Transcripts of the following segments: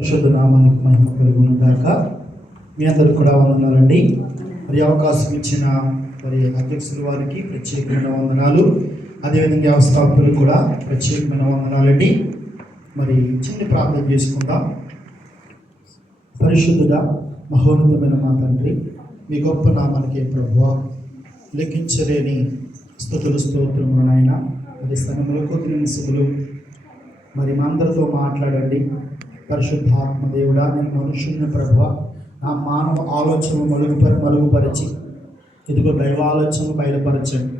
పరిశుద్ధ నామానికి మహిమ కలుగును గాక. మీ అందరికి కూడా వందనాలండి. మరి అవకాశం ఇచ్చిన మరి అధ్యక్షుల వారికి ప్రత్యేకమైన వందనాలు, అదేవిధంగా వ్యవస్థాపకులకు కూడా ప్రత్యేకమైన వందనాలండి. మరి చిన్న ప్రార్థన చేసుకుందాం. పరిశుద్ధుడా మహోన్నతమైన మా తండ్రి, మీ గొప్ప నామానికి ప్రభువా లెక్కించలేని స్తుతులు స్తోత్రములు నాయన. మరి స్థలములు కొద్ది నిమిషములు మరి మా అందరితో మాట్లాడండి. పరిశుద్ధాత్మ దేవుడా, నేను మనుషుల్ని ప్రభువ నా మానవ ఆలోచనలు మలుగుపరిచి ఇదిగో దైవ ఆలోచనలు బయలుపరచండి.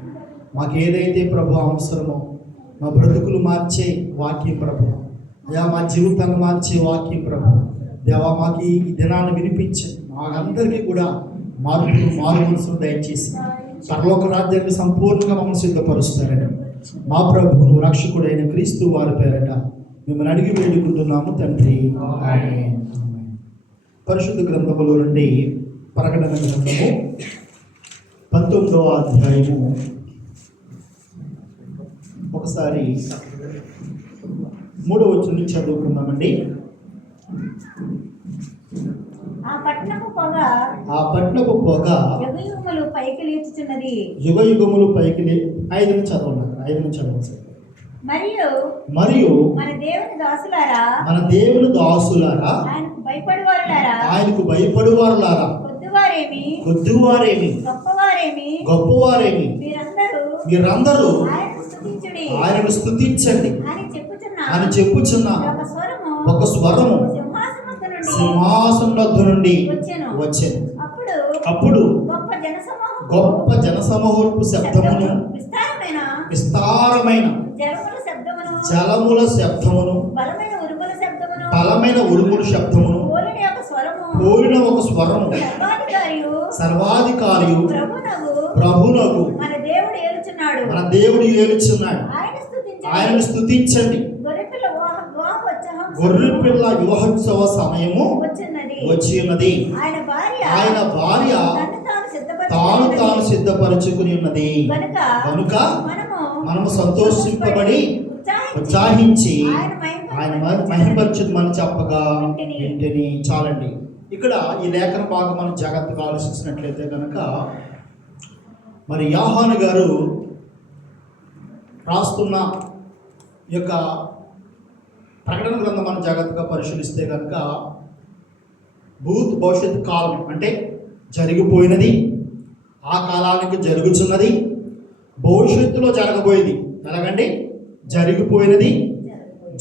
మాకు ఏదైతే ప్రభు అవసరమో మా బ్రతుకులు మార్చే వాక్యం ప్రభు, అయా మా జీవితాన్ని మార్చే వాక్యం ప్రభు దేవా, మాకు ఈ దినాన్ని వినిపించండి. మాకందరికీ కూడా మారు మనసును దయచేసి పరలోక రాజ్యాన్ని సంపూర్ణంగా మమ్మల్ని సిద్ధపరుస్తారని మా ప్రభువును రక్షకుడైన క్రీస్తు వారి పేరట మిమ్మల్ని అడిగి వేడుకుంటున్నాము తండ్రి. ఆమేన్. పరిశుద్ధ గ్రంథములో నుండి ప్రకటన గ్రంథము 19వ అధ్యాయము ఒకసారి 3వ వచనం నుంచి చదువుకుందామండి. ఆ పట్టణపు పొగ యుగయుగములు పైకి లేచుచున్నది. యుగయుగములు పైకి 5 నుంచి చదవండి. మరియు మన దేవుని దాసులారా ఆయనకు భయపడువారులారా కొద్దివారేమి గొప్పవారేమి మీరందరూ ఆయనను స్తుతించండి అని చెప్పుచున్నా ఒక స్వరము సింహాసనం వద్ద నుండి వచ్చెను. అప్పుడు గొప్ప జనసమూహపు శబ్దమును, విస్తారమైన జలముల శబ్దమును, బలమైన ఉరుముల శబ్దమును పోలిన ఒక స్వరము సర్వాధికారియు ప్రభునగు మన దేవుడు ఏలుచున్నాడు, ఆయనను స్తుతించండి. గొర్రెపిల్ల వివాహోత్సవ సమయము వచ్చి ఉన్నది. ఆయన భార్య తాను సిద్ధపరచుకుని ఉన్నది కనుక మనము సంతోషింపబడి ఉత్సాహించి ఆయన మహిమపరచుమని చెప్పగా ఏంటని చాలండి. ఇక్కడ ఈ లేఖన భాగం మనం జాగ్రత్తగా ఆలోచించినట్లయితే కనుక మరి యోహాను గారు రాస్తున్న యొక్క ప్రకటన గ్రంథం మనం జాగ్రత్తగా పరిశీలిస్తే కనుక భవిష్యత్ కాలం అంటే జరిగిపోయినది, ఆ కాలానికి జరుగుతున్నది, భవిష్యత్తులో జరగబోయేది. ఎలాగండి? జరిగిపోయినది,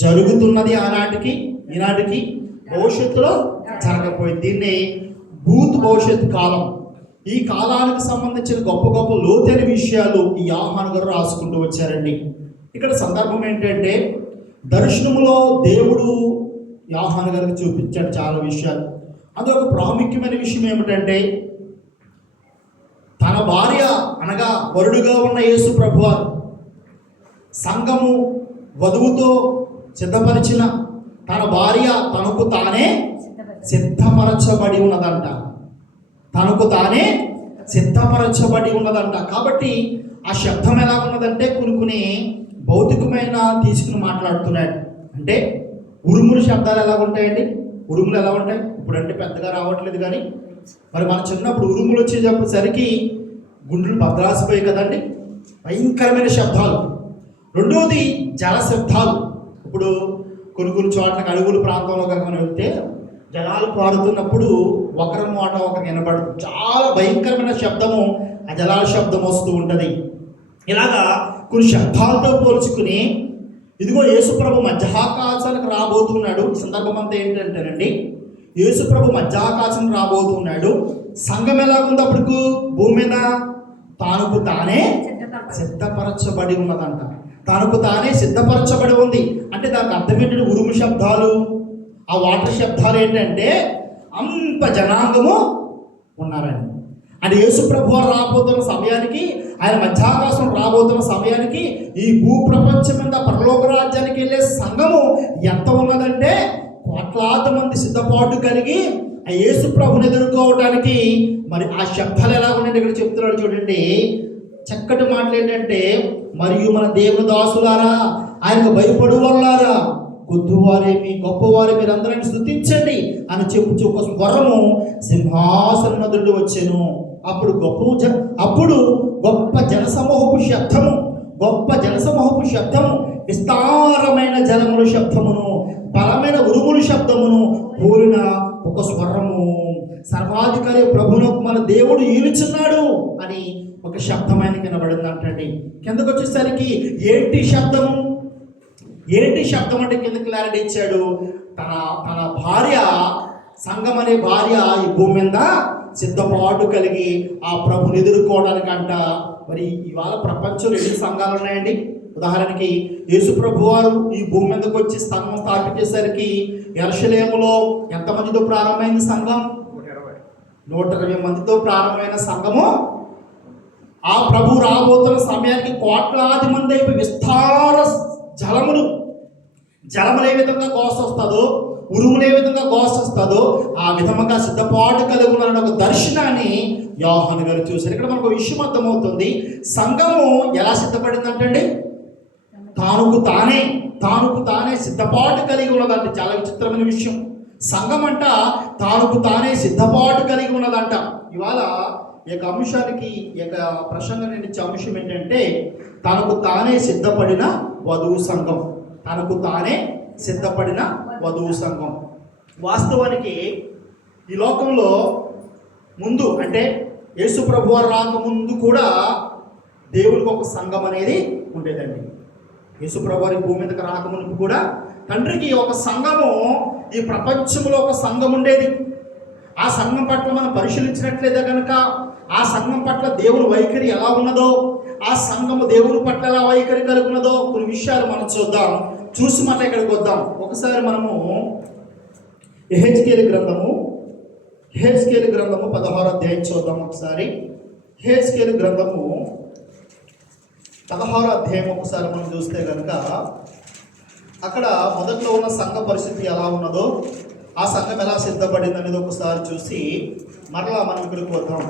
జరుగుతున్నది, ఆనాటికి ఈనాటికి భవిష్యత్తులో జరగబోయేది. దీన్ని భవిష్యత్ కాలం. ఈ కాలానికి సంబంధించిన గొప్ప గొప్ప లోతైన విషయాలు ఈ యోహాను గారు రాసుకుంటూ వచ్చారండి. ఇక్కడ సందర్భం ఏంటంటే దర్శనములో దేవుడు యోహాను గారికి చూపించాడు చాలా విషయాలు. అందులో ఒక ప్రాముఖ్యమైన విషయం ఏమిటంటే తన భార్య అనగా వరుడుగా ఉన్న యేసు ప్రభువారు సంఘము వధువుతో సిద్ధపరిచిన తన భార్య తనకు తానే సిద్ధపరచబడి ఉన్నదంట. కాబట్టి ఆ శబ్దం ఎలా ఉన్నదంటే కొన్ని భౌతికమైన తీసుకుని మాట్లాడుతున్నాడు. అంటే ఉరుములు శబ్దాలు ఎలా ఉంటాయండి? ఉరుములు ఎలా ఉంటాయి? ఇప్పుడంటే పెద్దగా రావట్లేదు, కానీ మరి మన చిన్నప్పుడు ఉరుములు వచ్చేటప్పటిసరికి గుండెలు భద్రాసిపోయాయి కదండి, భయంకరమైన శబ్దాలు. రెండోది జల శబ్దాలు. ఇప్పుడు కొన్ని చోట్ల అడుగుల ప్రాంతంలో కనుక మనం వెళ్తే జలాలు పారుతున్నప్పుడు ఒకరి మాట ఒకరికి వినపడుతుంది. చాలా భయంకరమైన శబ్దము ఆ జలాల శబ్దం వస్తూ ఉంటుంది. ఇలాగా కొన్ని శబ్దాలతో పోల్చుకుని ఇదిగో యేసుప్రభు మధ్యాకాశానికి రాబోతున్నాడు. ఈ సందర్భం అంతా ఏంటంటేనండి, యేసుప్రభు మధ్యాకాశం రాబోతున్నాడు. సంఘం ఎలాగుంది అప్పటికు? భూమి మీద తానుకు తానే సిద్ధపరచబడి ఉన్నదంట. తనకు తానే సిద్ధపరచబడి ఉంది అంటే దానికి అర్థం ఏంటంటే ఉరుము శబ్దాలు, ఆ వాటర్ శబ్దాలు ఏంటంటే అంత జనాంగము ఉన్నారండి. అంటే యేసుప్రభు రాబోతున్న సమయానికి, ఆయన మధ్యాకాశం రాబోతున్న సమయానికి ఈ భూప్రపంచం మీద పరలోక రాజ్యానికి వెళ్ళే సంఘము ఎంత ఉన్నదంటే కోట్లాది మంది సిద్ధపాటు కలిగి ఆ యేసుప్రభుని ఎదుర్కోవడానికి. మరి ఆ శబ్దాలు ఎలా ఉన్నాయంటే ఇక్కడ చెప్తున్నాడు చూడండి, చక్కటి మాటలు ఏంటంటే మరియు మన దేవుని దాసులారా ఆయనకు భయపడువారులారా కొద్దివారేమి గొప్పవారి మీరందరిని స్తుతించండి అని చెప్పుచు ఒక స్వరము సింహాసనం నుండి వచ్చెను. అప్పుడు గొప్ప జనసమూహపు శబ్దము విస్తారమైన జలముల శబ్దమును బలమైన ఉరుముల శబ్దమును కూడిన ఒక స్వరము, సర్వాధికారి ప్రభువునకు మన దేవుడు ఈలుచున్నాడు అని ఒక శబ్దం ఆయన వినబడింది అంటండి. కిందకు వచ్చేసరికి ఏంటి శబ్దం అంటే కింద క్లారిటీ ఇచ్చాడు. తన భార్య, సంఘం అనే భార్య ఈ భూమి మీద సిద్ధపాటు కలిగి ఆ ప్రభుని ఎదుర్కోవడానికంట. మరి ఇవాళ ప్రపంచంలో ఎన్ని సంఘాలు ఉన్నాయండి? ఉదాహరణకి యేసు ప్రభు వారు ఈ భూమి మీదకి వచ్చి సంఘం స్థాపించేసరికి యెరూషలేములో ఎంతమందితో ప్రారంభమైంది సంఘం? 120 మందితో ప్రారంభమైన సంఘము ఆ ప్రభు రాబోతున్న సమయానికి కోట్లాది మంది అయిపోయి విస్తార జలములు ఏ విధంగా గోసొస్తుందో, ఉరుములు ఏ విధంగా గోసొస్తుందో ఆ విధంగా సిద్ధపాటు కలిగి ఉన్న ఒక దర్శనాన్ని యోహాను గారు చూశారు. ఇక్కడ మనకు విషయం అర్థమవుతుంది. సంఘము ఎలా సిద్ధపడిందంటండి? తానుకు తానే సిద్ధపాటు కలిగి ఉన్నదంటే చాలా విచిత్రమైన విషయం. సంఘం అంట తానుకు తానే సిద్ధపాటు కలిగి ఉన్నదంట. ఇవాళ ఈ యొక్క అంశానికి ఈ యొక్క ప్రసంగం ఇచ్చే అంశం ఏంటంటే తనకు తానే సిద్ధపడిన వధువు సంఘం. వాస్తవానికి ఈ లోకంలో ముందు అంటే యేసు ప్రభు వారు రాకముందు కూడా దేవునికి ఒక సంఘం అనేది ఉండేదండి. యేసు ప్రభు వారి భూమి మీదకి రాకముందు కూడా తండ్రికి ఒక సంఘము, ఈ ప్రపంచంలో ఒక సంఘం ఉండేది. ఆ సంఘం పట్ల మనం పరిశీలించినట్లయితే కనుక ఆ సంఘం పట్ల దేవుని వైఖరి ఎలా ఉన్నదో, ఆ సంఘము దేవుని పట్ల ఎలా వైఖరి కలిగి ఉన్నదో కొన్ని విషయాలు మనం చూసి మళ్ళీ ఇక్కడికి వద్దాం. ఒకసారి మనము యెహెజ్కేలు గ్రంథము 16వ అధ్యాయం చూద్దాం. ఒకసారి యెహెజ్కేలు గ్రంథము 16వ అధ్యాయం ఒకసారి మనం చూస్తే కనుక అక్కడ మొదట్లో ఉన్న సంఘ పరిస్థితి ఎలా ఉన్నదో, ఆ సంఘం ఎలా సిద్ధపడింది అనేది ఒకసారి చూసి మరలా మనం ఇక్కడికి వద్దాం.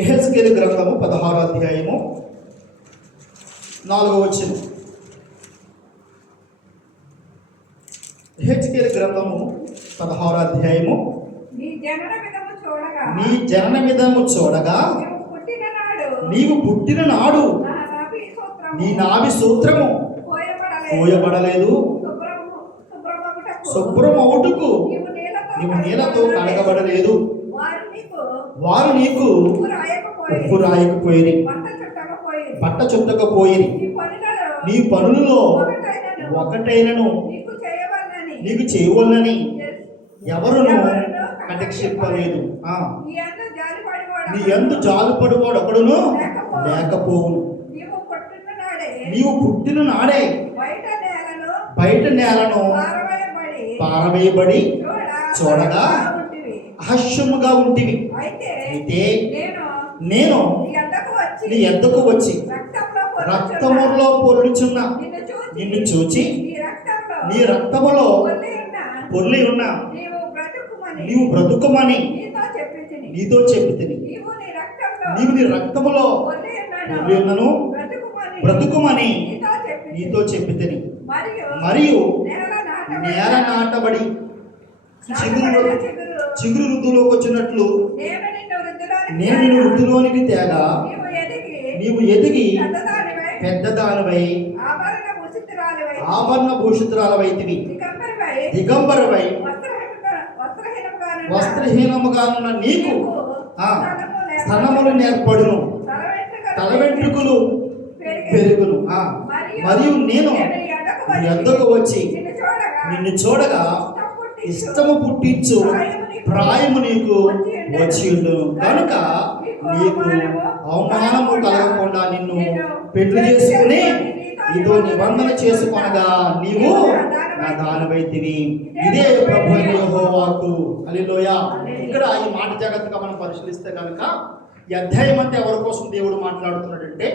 యెహెజ్కేలు గ్రంథము 16వ అధ్యాయము 4వ వచనం. యెహెజ్కేలు గ్రంథము 16వ అధ్యాయము నీ జనన విధము చూడగా నీవు పుట్టిన నాడు నీ నాభి సూత్రము కోయబడలేదు, శుభ్రమౌటుకు నీవు నీళ్లతో కడగబడలేదు, వారు నీకు ఉప్పు రాయకపోయిరి, బట్ట చుట్టకపోయిరి, నీ పనులలో ఒకటైనను నీకు చేయవలనని ఎవరును కటక్షింపలేదు. నీ యందు జాలిపడివాడు ఒకడును లేకపోవును. నీవు పుట్టిన నాడే బయట నేలను పారవేయబడి చూడగా అహస్యముగా ఉంటివి. అయితే నేను నీ ఎద్దకు వచ్చి రక్తములో పొర్లుచున్న నిన్ను చూచి నీ రక్తములో పొర్లి ఉన్న నీవు బ్రతుకుమని నీతో చెప్పితిని. నీవు నీ రక్తములో పొర్లి ఉన్నను బ్రతుకుమని నీతో చెప్పితిని. మరియు నేల నాటబడి చిగురు వృద్ధిలోకి వచ్చినట్లు నేను నిన్ను వృద్ధిలోనికి తేగా నీవు ఎదిగి పెద్దదానివై ఆభరణ భూషితురాలవైతివి, దిగంబరవై వస్త్రహీనముగా ఉన్న నీకు స్తనములు నేర్పడును, తల వెంట్రుకలు పెరుగును. మరియు నేను ఎద్దకు వచ్చి నిన్ను చూడగా ఇష్టము పుట్టించు ప్రాయము నీకు వచ్చి ఉండును కనుక నీకు అవమానము కలగకుండా నిన్ను పెళ్లి చేసుకుని నీతో నిబంధన చేసుకొనగా నీవు నా దానివైతివి. ఇదే ప్రభు అయిన యెహోవాకు. హల్లెలూయా. ఇక్కడ ఈ మాట జాగ్రత్తగా మనం పరిశీలిస్తే కనుక ఈ అధ్యాయం అంతా ఎవరి కోసం దేవుడు మాట్లాడుతున్నాడంటే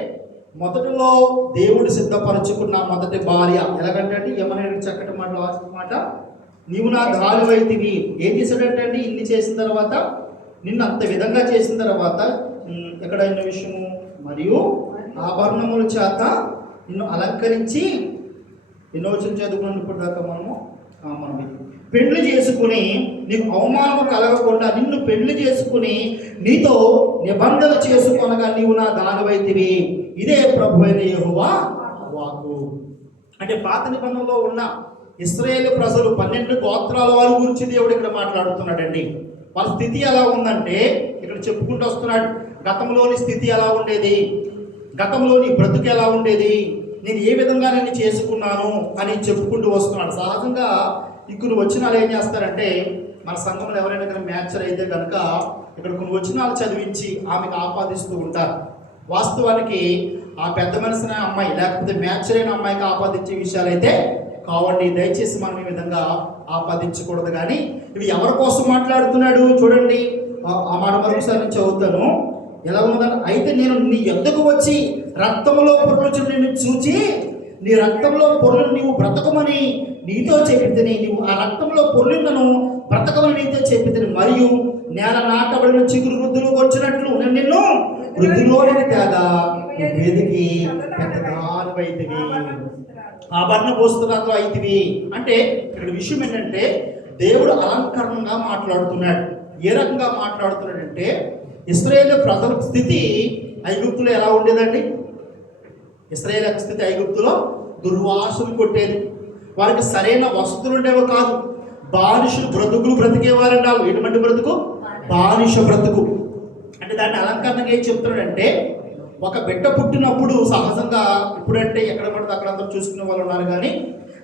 మొదటిలో దేవుడు సిద్ధపరచుకున్న మొదటి భార్య ఎలాగంటే ఏమనే చక్కటి మాట నీవు నా దానివైతివి. ఏం చేశాడంటే అండి, ఇన్ని చేసిన తర్వాత నిన్ను అంత విధంగా చేసిన తర్వాత ఎక్కడైన విషయము మరియు ఆభరణముల చేత నిన్ను అలంకరించి ఎన్నో వచ్చిన చదువుకున్నాను ఇప్పుడు దాకా మనం పెళ్లి చేసుకుని నీకు అవమానం కలగకుండా నిన్ను పెళ్లి చేసుకుని నీతో నిబంధన చేసుకొనగా నీవు నా దానవైతివి. ఇదే ప్రభు అయిన యెహోవా వాక్కు. అంటే పాత నిబంధనలో ఉన్న ఇశ్రాయేలు ప్రజలు 12 గోత్రాల వారి గురించి దేవుడు ఇక్కడ మాట్లాడుతున్నాడండి. వాళ్ళ స్థితి ఎలా ఉందంటే ఇక్కడ చెప్పుకుంటూ వస్తున్నాడు. గతంలోని స్థితి ఎలా ఉండేది, గతంలోని బ్రతుకు ఎలా ఉండేది, నేను ఏ విధంగా నేను చేసుకున్నాను అని చెప్పుకుంటూ వస్తున్నాడు. సహజంగా ఇక్కడ వచనాలు ఏం చేస్తారంటే మన సంఘంలో ఎవరైనా ఇక్కడ మ్యాచర్ అయితే కనుక ఇక్కడ కొన్ని వచనాలు చదివించి ఆమెకు ఆపాదిస్తూ ఉంటారు. వాస్తవానికి ఆ పెద్ద మనసున అమ్మాయి లేకపోతే మ్యాచర్ అయిన అమ్మాయికి ఆపాదించే విషయాలు అయితే కావండి. దయచేసి మనం ఈ విధంగా ఆపాదించకూడదు. కానీ ఇవి ఎవరి కోసం మాట్లాడుతున్నాడు చూడండి. ఆ మాట మరొకసారి నేను చదువుతాను. ఎలా ఉన్నదని, అయితే నేను నీ యొద్దకు వచ్చి రక్తంలో పొరలు నిన్ను చూచి నీ రక్తంలో పొరలు నీవు బ్రతకమని నీతో చెప్పితిని. నీవు ఆ రక్తంలో పొర్లినను బ్రతకమని నీతో చెప్పితిని. మరియు నేల నాటబడిన చిగురు వృద్ధులు వచ్చినట్లు నేను నిన్ను వృద్ధిలోని తేగా వెదికి పెద్దదానివైతివి, ఆభరణ పుస్తకాలు అయితివి. అంటే ఇక్కడ విషయం ఏంటంటే దేవుడు అలంకరణగా మాట్లాడుతున్నాడు. ఏ రకంగా మాట్లాడుతున్నాడంటే ఇశ్రాయేలు ప్రజల స్థితి ఐగుప్తులో ఎలా ఉండేదండి? ఇశ్రాయేలు స్థితి ఐగుప్తులో దుర్వాసన కొట్టేది. వారికి సరైన వసతులు ఉండేవి కాదు. బానిసలు బ్రతుకులు బ్రతికేవారండి. వాళ్ళు ఎటువంటి బ్రతుకు? బానిస బ్రతుకు. అంటే దాన్ని అలంకరణగా ఏం చెప్తున్నాడంటే ఒక బిడ్డ పుట్టినప్పుడు సహజంగా ఇప్పుడంటే ఎక్కడ పడితే అక్కడ అందరూ చూసుకునే వాళ్ళు ఉన్నారు. కానీ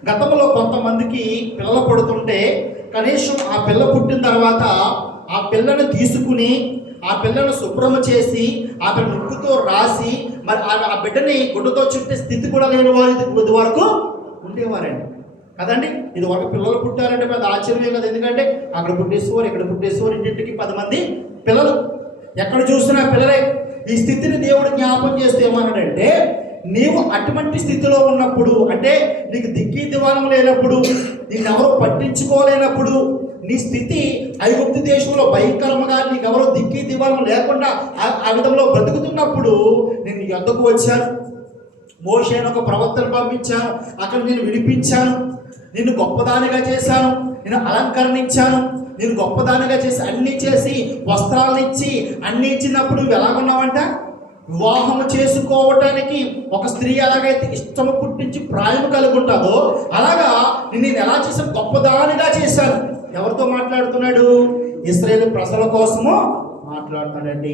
గతంలో కొంతమందికి పిల్లలు పుడుతుంటే కనీసం ఆ పిల్ల పుట్టిన తర్వాత ఆ పిల్లను తీసుకుని ఆ పిల్లను శుభ్రం చేసి ఆ పిల్ల ముక్కుతో రాసి మరి ఆ బిడ్డని గుడ్డతో చుట్టే స్థితి కూడా లేని వారు ఇది వరకు ఉండేవారండి కదండి. ఇది వరకు పిల్లలు పుట్టారంటే పెద్ద ఆశ్చర్యమే కదా. ఎందుకంటే అక్కడ పుట్టేసేవారు, ఇక్కడ పుట్టేసేవారు, ఇంటింటికి 10 మంది పిల్లలు, ఎక్కడ చూసినా పిల్లలే. ఈ స్థితిని దేవుడు జ్ఞాపం చేస్తే ఏమన్నాడంటే నీవు అటువంటి స్థితిలో ఉన్నప్పుడు, అంటే నీకు దిక్కి దివానం లేనప్పుడు, నిన్ను ఎవరు పట్టించుకోలేనప్పుడు, నీ స్థితి ఐగుప్తు దేశంలో భయంకరంగా నీకెవరో దిక్కి దివానం లేకుండా ఆ విధంలో బ్రతుకుతున్నప్పుడు నేను యొద్దకు వచ్చాను. మోషే అని ఒక ప్రవక్తను పంపించాను. అక్కడ నేను విడిపించాను, నిన్ను గొప్పదానిగా చేశాను, నేను అలంకరణించాను, నేను గొప్పదానిగా చేసి అన్నీ చేసి వస్త్రాలను ఇచ్చి అన్నీ ఇచ్చినప్పుడు నువ్వు ఎలాగున్నావంట? వివాహం చేసుకోవటానికి ఒక స్త్రీ ఎలాగైతే ఇష్టము పుట్టించి ప్రాయం కలిగి ఉంటుందో అలాగా నేను ఎలా చేశాను? గొప్పదానిగా చేశాను. ఎవరితో మాట్లాడుతున్నాడు? ఇశ్రాయేలు ప్రజల కోసము మాట్లాడుతున్నాడండి.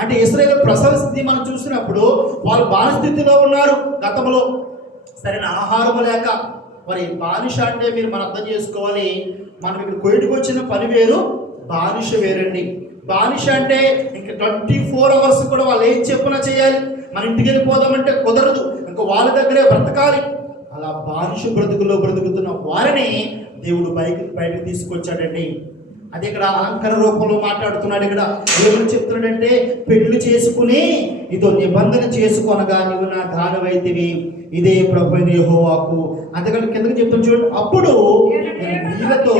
అంటే ఇశ్రాయేలు ప్రజల స్థితి మనం చూసినప్పుడు వాళ్ళు బానిస్థితిలో ఉన్నారు. గతంలో సరైన ఆహారం లేక, మరి బానిస అంటే మీరు మనం అర్థం చేసుకోవాలి. మనం ఇక్కడ కొయిటికి వచ్చిన పని వేరు, బానిస వేరండి. బానిస అంటే ఇంకా 24 hours కూడా వాళ్ళు ఏం చెప్పినా చేయాలి. మన ఇంటికి వెళ్ళిపోదామంటే కుదరదు, ఇంకా వాళ్ళ దగ్గరే బ్రతకాలి. అలా బానిస బ్రతుకులో బ్రతుకుతున్న వారిని దేవుడు బయటకు తీసుకొచ్చాడండి. అది ఇక్కడ అలంకరణ రూపంలో మాట్లాడుతున్నాడు. ఇక్కడ దేవుడు చెప్తున్నాడంటే పెళ్లి చేసుకుని ఇదో నిబంధన చేసుకొనగా నువ్వు నా దానవైతివి, ఇదే ప్రభువైన యెహోవాకు. అంతకంటే కిందకి చెప్తాను చూడండి. అప్పుడు నేను నీళ్ళతో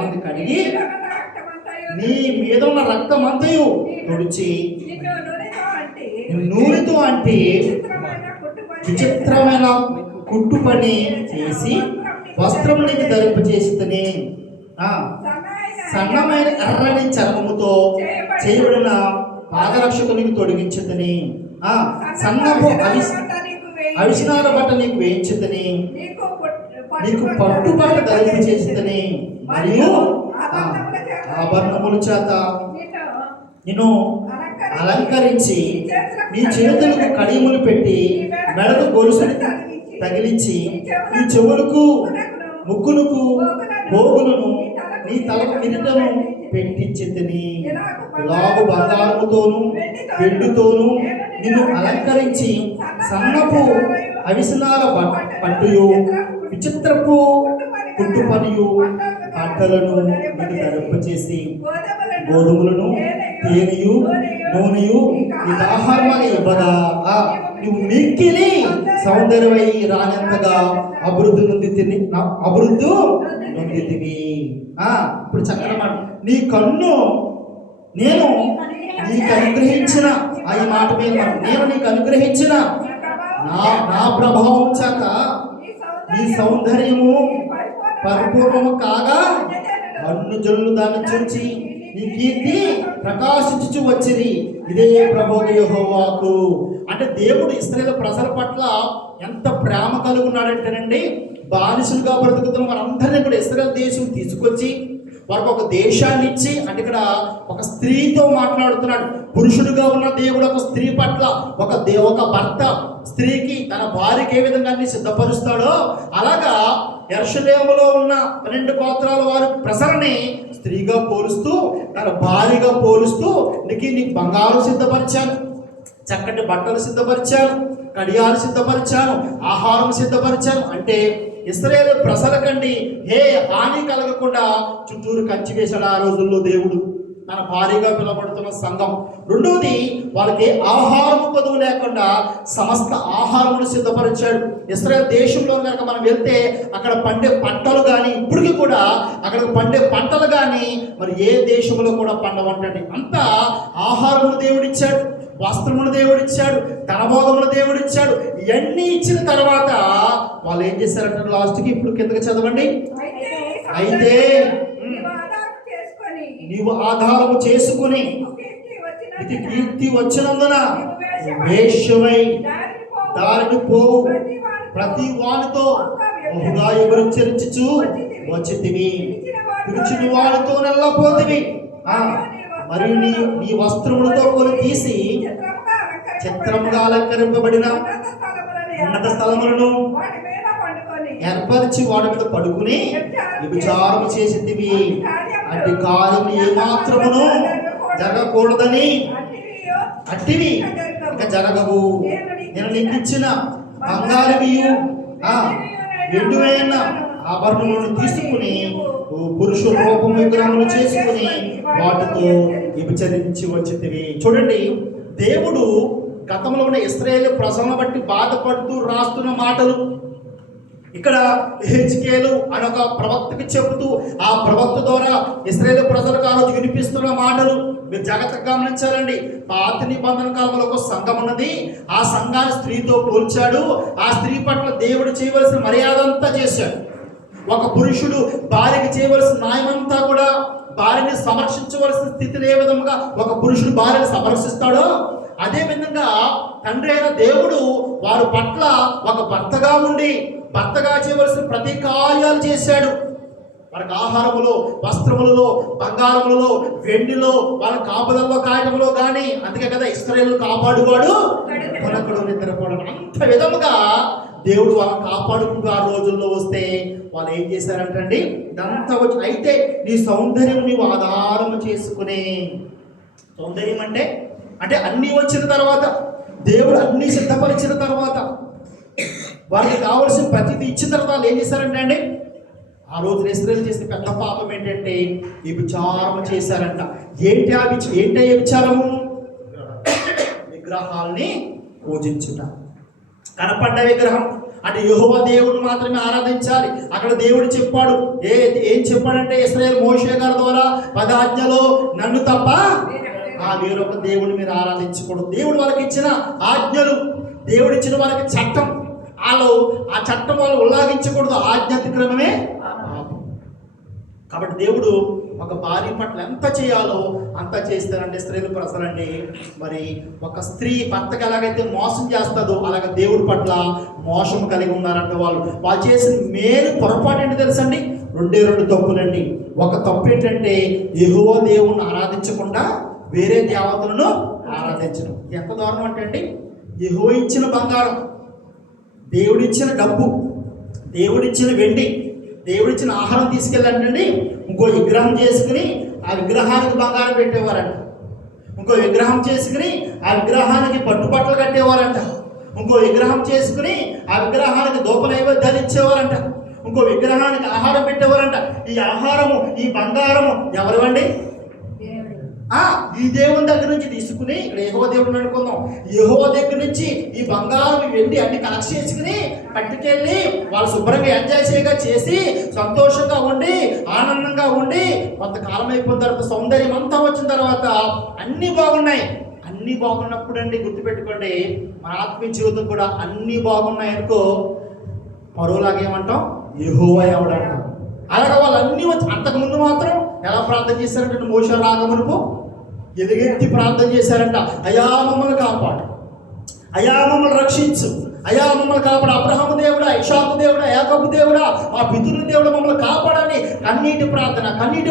నేను కడిగి నీ మీద ఉన్న రక్తమంతయు తుడిచి నూనెతో అంటే విచిత్రమైన కుట్టు పని చేసి వస్త్రం నీకు ధరింప చేసితని, సన్నమైన ఎర్రని చర్మముతో చేయబడిన పాదరక్షకునికి తొడిగించుతని, సన్నపు అవిసినార బట్ట నీకు వేయించుతని, నీకు పట్టు బట్ట ధరింప చేసితని, మరియు ఆభరణముల చేత నిన్ను అలంకరించి నీ చేతులకు కడియములు పెట్టి మెడకు గొలుసుని తగిలించి నీ చెవులకు ముక్కులకు పోగులను నీ తలకు కిరీటము పెట్టించితిని. ఇలాగు బంగారముతోను వెండితోను నిన్ను అలంకరించి సన్నపు అవిసనాల పట్టుయు విచిత్రపు కుట్టు పనియు బట్టలను నీకు ధరింపచేసి గోధుమలను తేనెయు నూనెయు నీకు ఆహారముగా ఇవ్వగా నువ్వు మిక్కిలి సౌందర్యమై రానంతగా అభివృద్ధి నొందితివి. ఇప్పుడు చక్కగా మాట, నీ కన్ను నేను నీకు అనుగ్రహించిన ఈ మాట మీద నేను నీకు అనుగ్రహించిన నా ప్రభావం చేత నీ సౌందర్యము పరిపూర్ణము కాగా అన్ని జనులు దాన్ని చూచి నీ కీర్తి ప్రకాశించుచు వచ్చింది. ఇదే ప్రభువు యెహోవాకు. అంటే దేవుడు ఇశ్రాయేలు ప్రజల పట్ల ఎంత ప్రేమ కలిగి ఉన్నాడంటేనండి, బానిసలుగా బ్రతుకుతున్న వారందరినీ కూడా ఇశ్రాయేలు దేశం తీసుకొచ్చి వారికి ఒక దేశాన్ని ఇచ్చి, అంటే ఇక్కడ ఒక స్త్రీతో మాట్లాడుతున్నాడు. పురుషుడుగా ఉన్న దేవుడు ఒక స్త్రీ పట్ల ఒక భర్త స్త్రీకి తన భార్యకి ఏ విధంగా అన్ని సిద్ధపరుస్తాడో, అలాగా యెరూషలేములో ఉన్న 12 గోత్రాల వారి ప్రజలని స్త్రీగా పోలుస్తూ తన భార్యగా పోలుస్తూ నీకు బంగారు సిద్ధపరిచాను, చక్కటి బట్టలు సిద్ధపరిచాను, కడియాలు సిద్ధపరిచాను, ఆహారం సిద్ధపరిచాను. అంటే ఇశ్రాయేలు ప్రజలకండి ఏ హాని కలగకుండా చుట్టూరు కంచి వేశాడు ఆ రోజుల్లో దేవుడు తన భారీగా పిలువబడుతున్న సంఘం. రెండవది, వాళ్ళకి ఆహారము కొదువు లేకుండా సమస్త ఆహారమును సిద్ధపరిచాడు. ఇశ్రాయేలు దేశంలో కనుక మనం వెళ్తే అక్కడ పండే పంటలు కానీ, ఇప్పటికీ కూడా అక్కడ పండే పంటలు కానీ మరి ఏ దేశంలో కూడా పండవంటండి. అంతా ఆహారమును దేవుడిచ్చాడు, వస్త్రమును దేవుడిచ్చాడు, ధనభోగమును దేవుడిచ్చాడు. ఇవన్నీ ఇచ్చిన తర్వాత వాళ్ళు ఏం చేశారంటే లాస్ట్కి ఇప్పుడు కిందకి చదవండి. అయితే నీవు ఆధారము చేసుకుని ఇది కీర్తి వచ్చినందున వేశ్యమై దారిని పోవు ప్రతి వానితో బహుగా ఎగురించు వచ్చితివి, పిలిచిన వానితో నెల్లపోతివి. మరియు నీ వస్త్రములతో కొని తీసి చిత్రముగా అలంకరింపబడిన ఉన్నత స్థలములను ఏర్పరిచి వాడి మీద పడుకుని వ్యభిచారము చేసితివి. అట్టి కార్యము ఏమాత్రమును జరగకూడదని అట్టివి ఇక జరగవు. నేను నీకు ఇచ్చిన బంగారువియు వెండివైన ఆభరణములను తీసుకుని పురుషుల రూపము విగ్రహములు చేసుకుని వాటితో వ్యభిచరించి వచ్చితివి. చూడండి, దేవుడు గతంలో ఉన్న ఇశ్రాయేలు ప్రజలను బట్టి బాధపడుతూ రాస్తున్న మాటలు ఇక్కడ హెజ్కేలు అని ఒక ప్రవక్తకి చెబుతూ ఆ ప్రవక్త ద్వారా ఇశ్రాయేలు ప్రజలకు ఆ రోజు వినిపిస్తున్న మాటలు మీరు జాగ్రత్తగా గమనించాలండి. పాత నిబంధన కాలంలో ఒక సంఘం ఉన్నది, ఆ సంఘాన్ని స్త్రీతో పోల్చాడు. ఆ స్త్రీ పట్ల దేవుడు చేయవలసిన మర్యాద అంతా చేశాడు. ఒక పురుషుడు భార్యకి చేయవలసిన న్యాయమంతా కూడా భార్యని సంరక్షించవలసిన స్థితిని ఏ విధంగా ఒక పురుషుడు భార్యను సంరక్షిస్తాడో, అదే విధంగా తండ్రి అయిన దేవుడు వారి పట్ల ఒక భర్తగా ఉండి భర్తగా చేయవలసిన ప్రతి కార్యాలు చేశాడు. వారికి ఆహారములో, వస్త్రములలో, బంగారములలో, వెండిలో, వాళ్ళ కాపుదల్లో కాయటంలో కానీ, అందుకే కదా ఇశ్రాయేలు కాపాడువాడు కొనకడు నిద్రపోవడం. అంత విధముగా దేవుడు వాళ్ళని కాపాడుకుంటూ ఆ రోజుల్లో వస్తే వాళ్ళు ఏం చేశారంటండి, ఇదంతా వచ్చి అయితే నీ సౌందర్యం నీవు ఆధారము చేసుకునే. సౌందర్యం అంటే అన్నీ వచ్చిన తర్వాత, దేవుడు అన్నీ సిద్ధపరిచిన తర్వాత, వారికి కావలసిన ప్రతిదీ ఇచ్చిన తర్వాత వాళ్ళు ఏం చేశారంటే అండి, ఆ రోజు ఇశ్రాయేలు చేసిన పెద్ద పాపం ఏంటంటే వ్యభిచారము చేశారంట. ఏంటి వ్యభిచారము? విగ్రహాల్ని పూజించుట. కనపడ్డ విగ్రహం అంటే యెహోవా దేవుడిని మాత్రమే ఆరాధించాలి. అక్కడ దేవుడు చెప్పాడు, ఏం చెప్పాడంటే ఇశ్రాయేలు మోషే గారి ద్వారా 10 ఆజ్ఞలో నన్ను తప్ప వేరొక దేవుడిని మీరు ఆరాధించకూడదు. దేవుడు వాళ్ళకి ఇచ్చిన ఆజ్ఞలు, దేవుడు ఇచ్చిన వాళ్ళకి చట్టం, వాళ్ళు ఆ చట్టం వాళ్ళు ఉల్లంఘించకూడదు. ఆజ్ఞాతిక్రమమే పాపం. కాబట్టి దేవుడు ఒక భార్య పట్ల ఎంత చేయాలో అంత చేస్తారంటే ఇశ్రాయేలు ప్రజలండి. మరి ఒక స్త్రీ భర్తకు ఎలాగైతే మోసం చేస్తుందో అలాగే దేవుడి పట్ల మోసం కలిగి ఉన్నారంటే వాళ్ళు చేసిన మేలు పొరపాటు ఏంటి తెలుసండి? 2 తప్పులండి. ఒక తప్పు ఏంటంటే యెహోవా దేవుణ్ణి ఆరాధించకుండా వేరే దేవతలను ఆరాధించడం. ఎంత దారుణం అంటే అండి, యెహోవా ఇచ్చిన బంగారం, దేవుడిచ్చిన డబ్బు, దేవుడిచ్చిన వెండి, దేవుడిచ్చిన ఆహారం తీసుకెళ్ళండి ఇంకో విగ్రహం చేసుకుని ఆ విగ్రహానికి బంగారం పెట్టేవారంట. ఇంకో విగ్రహం చేసుకుని ఆ విగ్రహానికి పట్టుబట్టలు కట్టేవారంట. ఇంకో విగ్రహం చేసుకుని ఆ విగ్రహానికి ధూప నైవేద్యాలు ఇచ్చేవారంట. ఇంకో విగ్రహానికి ఆహారం పెట్టేవారంట. ఈ ఆహారము, ఈ బంగారము ఎవరివండి? ఈ దేవుని దగ్గర నుంచి తీసుకుని, ఇక్కడ యెహోవా దేవుడిని అనుకుందాం, యెహోవా దగ్గర నుంచి ఈ బంగారం, వెండి అన్ని కలెక్ట్ చేసుకుని పట్టుకెళ్ళి వాళ్ళు శుభ్రంగా ఎంజాయ్ చేయగా చేసి సంతోషంగా ఉండి ఆనందంగా ఉండి కొంతకాలం అయిపోయిన తర్వాత సౌందర్యం అంతా వచ్చిన తర్వాత అన్నీ బాగున్నాయి. అన్నీ బాగున్నప్పుడు అండి గుర్తుపెట్టుకోండి, మన ఆత్మీయ జీవితం కూడా అన్నీ బాగున్నాయి అనుకో, పరోలాగా ఏమంటాం? యెహోవా ఎవడంటాం. అలాగే వాళ్ళన్నీ వచ్చి అంతకుముందు మాత్రం ఎలా ప్రార్థన చేశారంటే మోషే రాగమునుపు ఎలుగెత్తి ప్రార్థన చేశారంట. అయా మమ్మల్ని కాపాడు, అయా మమ్మల్ని రక్షించు, అయా మమ్మల్ని కాపాడు, అబ్రహాము దేవుడా, ఇషాకు దేవుడా, యాకోబు దేవుడా, మా పితరుల దేవుడు మమ్మల్ని కాపాడని కన్నీటి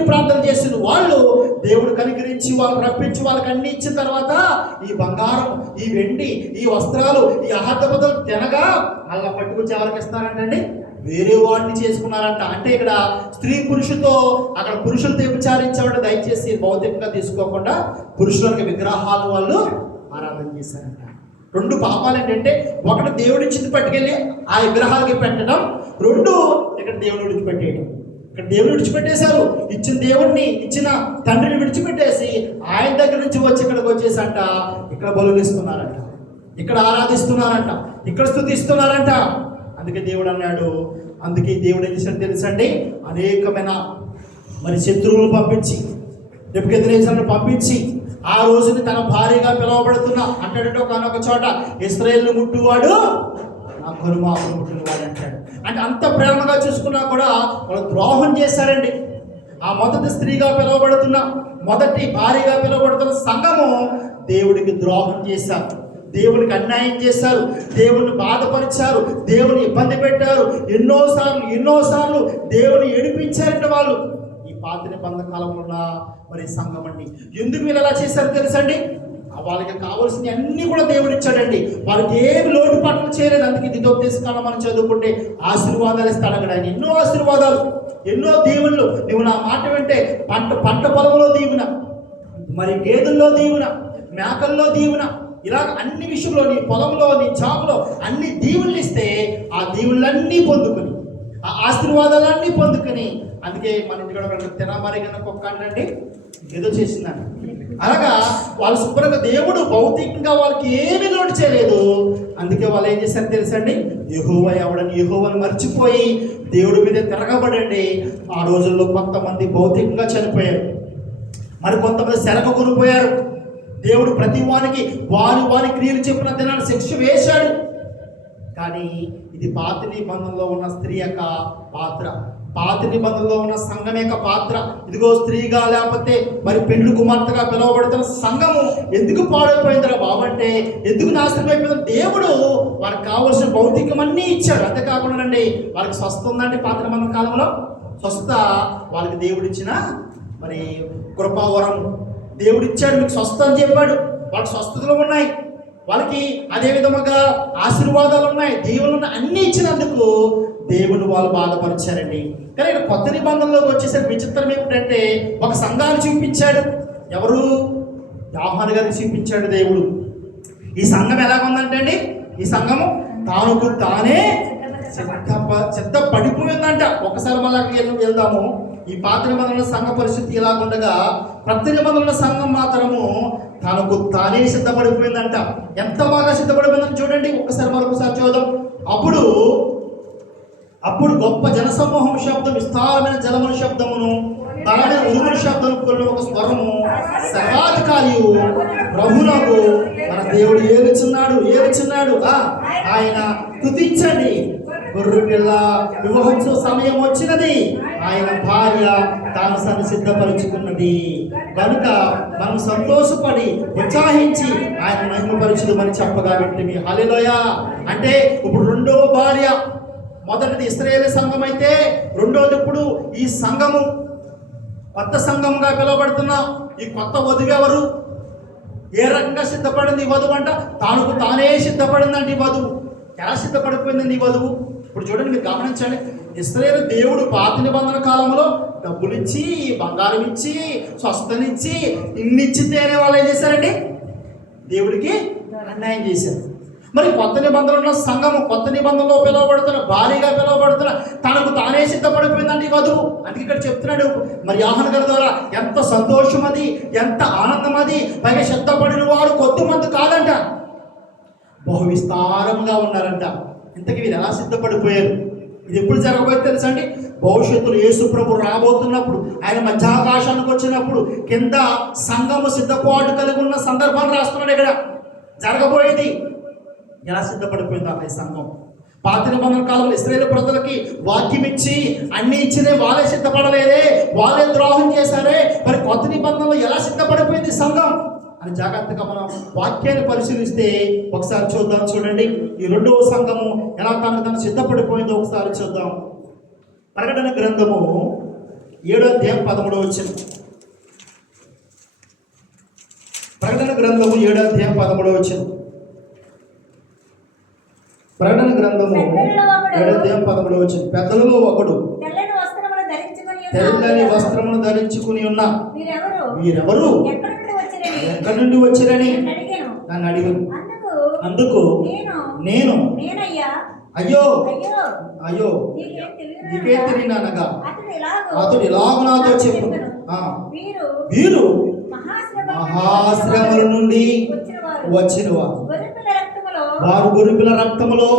ప్రార్థన చేసిన వాళ్ళు దేవుడు కనికరించి వాళ్ళని రప్పించి వాళ్ళకి అన్ని ఇచ్చిన తర్వాత ఈ బంగారం, ఈ వెండి, ఈ వస్త్రాలు, ఈ ఆహార పదార్థాలు తినగా అలా పట్టుకొచ్చి ఎవరికి ఇస్తారంటండి? వేరే వాడిని చేసుకున్నారంట. అంటే ఇక్కడ స్త్రీ పురుషుతో అక్కడ పురుషులతో విచారించేవాడు. దయచేసి భౌతికంగా తీసుకోకుండా పురుషులకు విగ్రహాలు వాళ్ళు ఆరాధన చేశారంట. రెండు పాపాలు ఏంటంటే, ఒకటి దేవుడిచ్చింది పట్టుకెళ్ళి ఆ విగ్రహాలకి పెట్టడం, రెండు ఇక్కడ దేవుని విడిచిపెట్టేయడం. ఇక్కడ దేవుని విడిచిపెట్టేశారు, ఇచ్చిన దేవుడిని, ఇచ్చిన తండ్రిని విడిచిపెట్టేసి ఆయన దగ్గర నుంచి వచ్చి ఇక్కడికి వచ్చేసంట ఇక్కడ బలులిస్తున్నారంట, ఇక్కడ ఆరాధిస్తున్నారంట, ఇక్కడ స్తుతిస్తున్నారంట. అందుకే దేవుడు అన్నాడు, అందుకే దేవుడు ఏం చేశాడు తెలుసండి? అనేకమైన మరి శత్రువులను పంపించి, నెబుకద్నెజరును పంపించి ఆ రోజుని తన భార్యగా పిలువబడుతున్న అంటాడంటే ఒకనొక చోట ఇశ్రాయేలును ముట్టువాడు నా కనుమాపును ముట్టినవాడు అంటాడు. అంటే అంత ప్రేమగా చూసుకున్నా కూడా వాళ్ళు ద్రోహం చేశారండి. ఆ మొదటి స్త్రీగా పిలువబడుతున్న, మొదటి భార్యగా పిలువబడుతున్న సంఘము దేవుడికి ద్రోహం చేశారు, దేవునికి అన్యాయం చేశారు, దేవుని బాధపరిచారు, దేవుని ఇబ్బంది పెట్టారు. ఎన్నోసార్లు దేవుని ఏడిపించారంటే వాళ్ళు ఈ పాత నిబంధన కాలంలో ఉన్న మరి సంఘం అండి. ఎందుకు వీళ్ళు ఎలా చేశారు తెలుసండి? వాళ్ళకి కావాల్సినవి అన్నీ కూడా దేవుడు ఇచ్చాడండి, వాళ్ళకి ఏమి లోటుపాట్లు చేయలేదు. అందుకే ద్వితోపదేశకాలం మనం చదువుకుంటే ఆశీర్వాదాలు ఇస్తాడు అక్కడ ఆయన. ఎన్నో ఆశీర్వాదాలు, ఎన్నో దీవెనలు. నువ్వు నా మాట వింటే పంట పొలంలో దీవెన, మరి గేదెల్లో దీవెన, మేకల్లో దీవెన, ఇలాగ అన్ని విషయంలో నీ పొలంలో, నీ జాబులో అన్ని దీవులు ఇస్తే ఆ దీవులన్నీ పొందుకొని, ఆ ఆశీర్వాదాలన్నీ పొందుకొని, అందుకే మన ఇంటికి తినమరి కనుక ఒక్క అండి ఏదో చేసిందండి. అలాగా వాళ్ళు శుభ్రంగా దేవుడు భౌతికంగా వాళ్ళకి ఏమీ లోటు చేయలేదు. అందుకే వాళ్ళు ఏం చేశారు తెలుసండి? యెహోవా ఎవడని యెహోవాని మర్చిపోయి దేవుడి మీద తిరగబడండి. ఆ రోజుల్లో కొంతమంది భౌతికంగా చనిపోయారు, మరి కొంతమంది శరక కొనిపోయారు. దేవుడు ప్రతి వానికి వారి క్రియలు చెప్పిన దినాన్ని శిక్ష వేశాడు. కానీ ఇది పాత నిబంధనలో ఉన్న స్త్రీ యొక్క పాత్ర, పాత నిబంధనలో ఉన్న సంఘం యొక్క పాత్ర. ఇదిగో స్త్రీగా లేకపోతే మరి పెండ్లి కుమార్తెగా పిలువబడుతున్న సంఘము ఎందుకు పాడైపోయిందిరా బాబు అంటే, ఎందుకు నాశనం అయిపోయింది? దేవుడు వారికి కావాల్సిన భౌతికం అన్నీ ఇచ్చాడు. అంతేకాకుండా అండి వాళ్ళకి స్వస్థ ఉందండి. పాత నిబంధన కాలంలో స్వస్థ వాళ్ళకి దేవుడిచ్చిన మరి కృపావరం దేవుడు ఇచ్చాడు. మీకు స్వస్థ అని చెప్పాడు, వాళ్ళకి స్వస్థతలు ఉన్నాయి, వాళ్ళకి అదే విధముగా ఆశీర్వాదాలు ఉన్నాయి, దేవుళ్ళు ఉన్నాయి. అన్నీ ఇచ్చినందుకు దేవుడు వాళ్ళు బాధపరిచారండి. కానీ ఇక్కడ కొత్త నిబంధనలోకి వచ్చేసరికి విచిత్రం ఏమిటంటే, ఒక సంఘాన్ని చూపించాడు. ఎవరు? యోహాను గారిని చూపించాడు దేవుడు. ఈ సంఘం ఎలాగుందంటే అండి, ఈ సంఘము తానుకు తానే సిద్ధపడిపోయిందంట. ఒకసారి మళ్ళీ వెళ్దాము. ఈ పాత నిబంధనల సంఘ పరిస్థితి ఇలాగుండగా ప్రతి నిబంధనల సంఘం మాత్రము తనకు తానే సిద్ధపడిపోయిందంట. ఎంత బాగా సిద్ధపడిపోయిందని చూడండి. మరొకసారి చూద్దాం. అప్పుడు గొప్ప జనసమూహం శబ్దం, విస్తారమైన జలముల శబ్దమును, బలమైన ఉరుముల శబ్దం కూడిన ఒక స్వరము, సర్వాధికారియు ప్రభువునకు మన దేవుడు ఏలుచున్నాడు. ఆయన స్తుతించండి, గొర్రె పిల్ల వివాహోత్సవ సమయం వచ్చినది, ఆయన భార్య తాను సిద్ధపరుచుకున్నది కనుక మనం సంతోషపడి ఉత్సాహించి ఆయన మహిమపరచుదామని చెప్పగా వింటిమి. హల్లెలూయా. అంటే ఇప్పుడు రెండో భార్య, మొదటిది ఇశ్రాయేలు సంఘం అయితే రెండోది ఇప్పుడు ఈ సంఘము కొత్త సంఘంగా పిలువబడుతున్న ఈ కొత్త వధువు ఎవరు? ఏ రకంగా సిద్ధపడింది ఈ వధువు అంట? తానుకు తానే సిద్ధపడిందండి ఈ వధువు. ఎలా సిద్ధపడిపోయిందండి ఈ వధువు? ఇప్పుడు చూడండి, మీరు గమనించండి. ఇశ్రాయేలు దేవుడు పాత నిబంధన కాలంలో డబ్బులు ఇచ్చి, బంగారం ఇచ్చి, స్వస్థనిచ్చి, ఇన్నిచ్చితేనే వాళ్ళు ఏం చేశారండి? దేవుడికి అన్యాయం చేశారు. మరి కొత్త నిబంధనలో సంఘము, కొత్త నిబంధనలో పిలువబడుతున్న, భారీగా పిలువబడుతున్న, తనకు తానే సిద్ధపడిపోయిందండి ఈ వధువు. అందుకే ఇక్కడ చెప్తున్నాడు మరి యోహాను గారి ద్వారా, ఎంత సంతోషం అది, ఎంత ఆనందం అది. పైగా సిద్ధపడిన వారు కొద్దిమంది కాదంట, బహు విస్తారంగా ఉన్నారంట. ఇంతకీ వీరు ఎలా సిద్ధపడిపోయారు? ఇది ఎప్పుడు జరగబోయేది తెలుసా అండి? భవిష్యత్తులో యేసు ప్రభు రాబోతున్నప్పుడు, ఆయన మధ్యాకాశానికి వచ్చినప్పుడు కింద సంఘము సిద్ధపాటు కలిగి ఉన్న సందర్భాన్ని రాస్తున్నాడు ఇక్కడ. జరగబోయేది ఎలా సిద్ధపడిపోయింది ఆ సంఘం? పాత నిబంధన కాలంలో ఇశ్రాయేలు ప్రజలకి వాక్యం ఇచ్చి అన్ని ఇచ్చినే వాళ్ళే సిద్ధపడలేదే, వాళ్ళే ద్రోహం చేశారే, మరి కొత్త నిబంధనలో ఎలా సిద్ధపడిపోయింది సంఘం అని జాగ్రత్తగా మనం వాక్యాన్ని పరిశీలిస్తే ఒకసారి చూద్దాం. చూడండి, ఈ రెండవ సంఘము ఎలా తను సిద్ధపడిపోయిందో ఒకసారి చూద్దాం. ప్రకటన గ్రంథము 7వ అధ్యాయం 13వ వచనం. ప్రకటన గ్రంథము 7వ అధ్యాయం 13వ వచనం. ప్రకటన గ్రంథము 7వ అధ్యాయం 13వ వచనం. పెద్దలలో ఒకడు తెల్లని వస్త్రమును ధరించుకుని ఉన్న వీరెవరు ఎక్కడి నుండి వచ్చిరని నన్ను అడిగాను. అందుకు నేను అయ్యో అయ్యో నీకే తెలియనగా అతడు ఇలాగ నాతో చెప్పు, వీరు మహాశ్రమల నుండి వచ్చిన వారు గొర్రెపిల్ల రక్తములో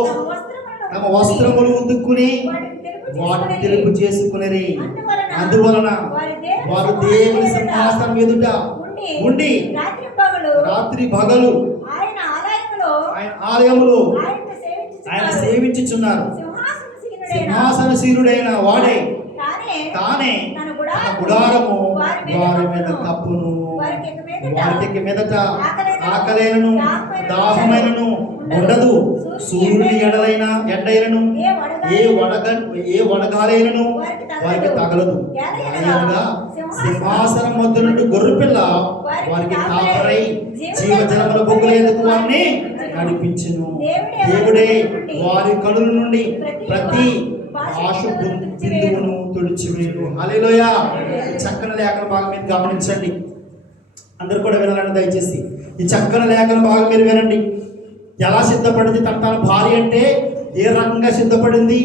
తమ వస్త్రములు ఉతుక్కుని వాటిని తెలుపు చేసుకునేది. అందువలన వారు దేవుని సింహాసనం ఎదుట ఉండి రాత్రి పగలు ఆయన ఆలయములో ఆయన సేవించుచున్నారు. సింహాసనశీలుడైన వాడే తానే తన గుడారము వారి మీద కప్పును. వారికి మీదట ఆకలేనను దాహమైనను ఉండదు. సూర్యుని ఎండైనను ఏ వడగాలైనను వారికి తగలదు. సింహాసనం మధ్య నుండి గొర్రెపిల్ల వారికి కాపరై జీవజలముల బొగ్గుల ఎదుగు వారిని నడిపించును. దేవుడే వారి కనుల నుండి ప్రతి ఆశుభ బిందువును తుడిచివేయును. హల్లెలూయా. ఈ చక్కని లేఖన భాగం మీరు గమనించండి. అందరూ కూడా వినాలని దయచేసి ఈ చక్కని లేఖన భాగం మీరు వినండి. ఎలా సిద్ధపడింది తన భార్య అంటే, ఏ రకంగా సిద్ధపడింది,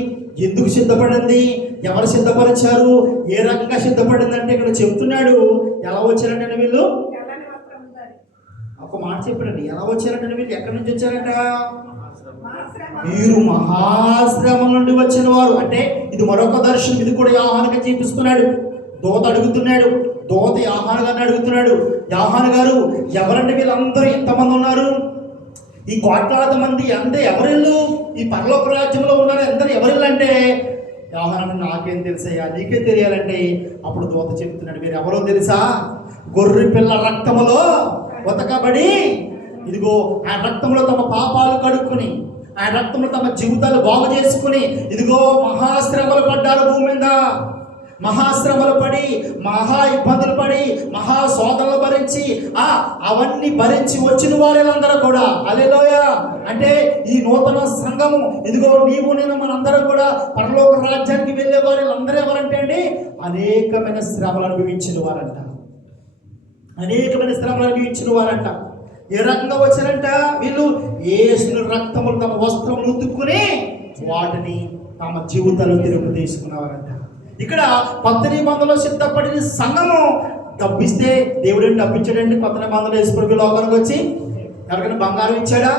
ఎందుకు సిద్ధపడింది, ఎవరు సిద్ధపరిచారు, ఏ రకంగా సిద్ధపడింది అంటే ఇక్కడ చెప్తున్నాడు. ఎలా వచ్చారంటే వీళ్ళు, ఒక మాట చెప్పారండి, ఎలా వచ్చారంటే వీళ్ళు ఎక్కడి నుంచి వచ్చారంట, వీరు మహాశ్రమం నుండి వచ్చిన వారు. అంటే ఇది మరొక దర్శనం. ఇది కూడా యోహానుగా చూపిస్తున్నాడు. దూత అడుగుతున్నాడు, దూత యోహాను గారిని అడుగుతున్నాడు, యోహాను గారు ఎవరంటే వీళ్ళందరూ ఎంతమంది ఉన్నారు, ఈ కోట్లాది మంది ఎవరిల్లు ఈ పరలోక రాజ్యంలో ఉన్నారు, అందరూ ఎవరిల్లు అంటే, యోహాను నాకేం తెలుసయ్యా, నీకే తెలియాలంటే అప్పుడు దూత చెప్తున్నాడు, మీరు ఎవరో తెలుసా, గొర్రె పిల్ల రక్తములో ఉతకబడి, ఇదిగో ఆ రక్తంలో తమ పాపాలు కడుక్కుని, ఆ రక్తంలో తమ జీవితాలు బాగు చేసుకుని, ఇదిగో మహాశ్రమలు పడ్డారు భూమి మీద. మహాశ్రమలు పడి, మహా ఇబ్బందులు పడి, మహా శోధనలు భరించి అవన్నీ భరించి వచ్చిన వారిలందరూ కూడా హల్లెలూయా. అంటే ఈ నూతన సంఘము, ఇదిగో నీవు నేను మనందరం కూడా పరలోక రాజ్యానికి వెళ్ళే వారిలందరూ ఎవరంటే అండి, అనేకమైన శ్రమలు అనుభవించిన వారంట. అనేకమైన శ్రమలు అనుభవించిన వారంట. ఏ రకంగా వచ్చారంట వీళ్ళు, యేసు రక్తములు తమ వస్త్రములు ఉతుక్కుని వాటిని తమ జీవితాలు తిరుగు తీసుకున్నవారంట. ఇక్కడ కొత్త నిబంధనలో సిద్ధపడిన సంఘము డబ్బిస్తే దేవుడిని డబ్బిచ్చాడండి. కొత్త నిబంధనలో యేసు ప్రభు లోకానికి వచ్చి ఎవరికైనా బంగారం ఇచ్చాడా?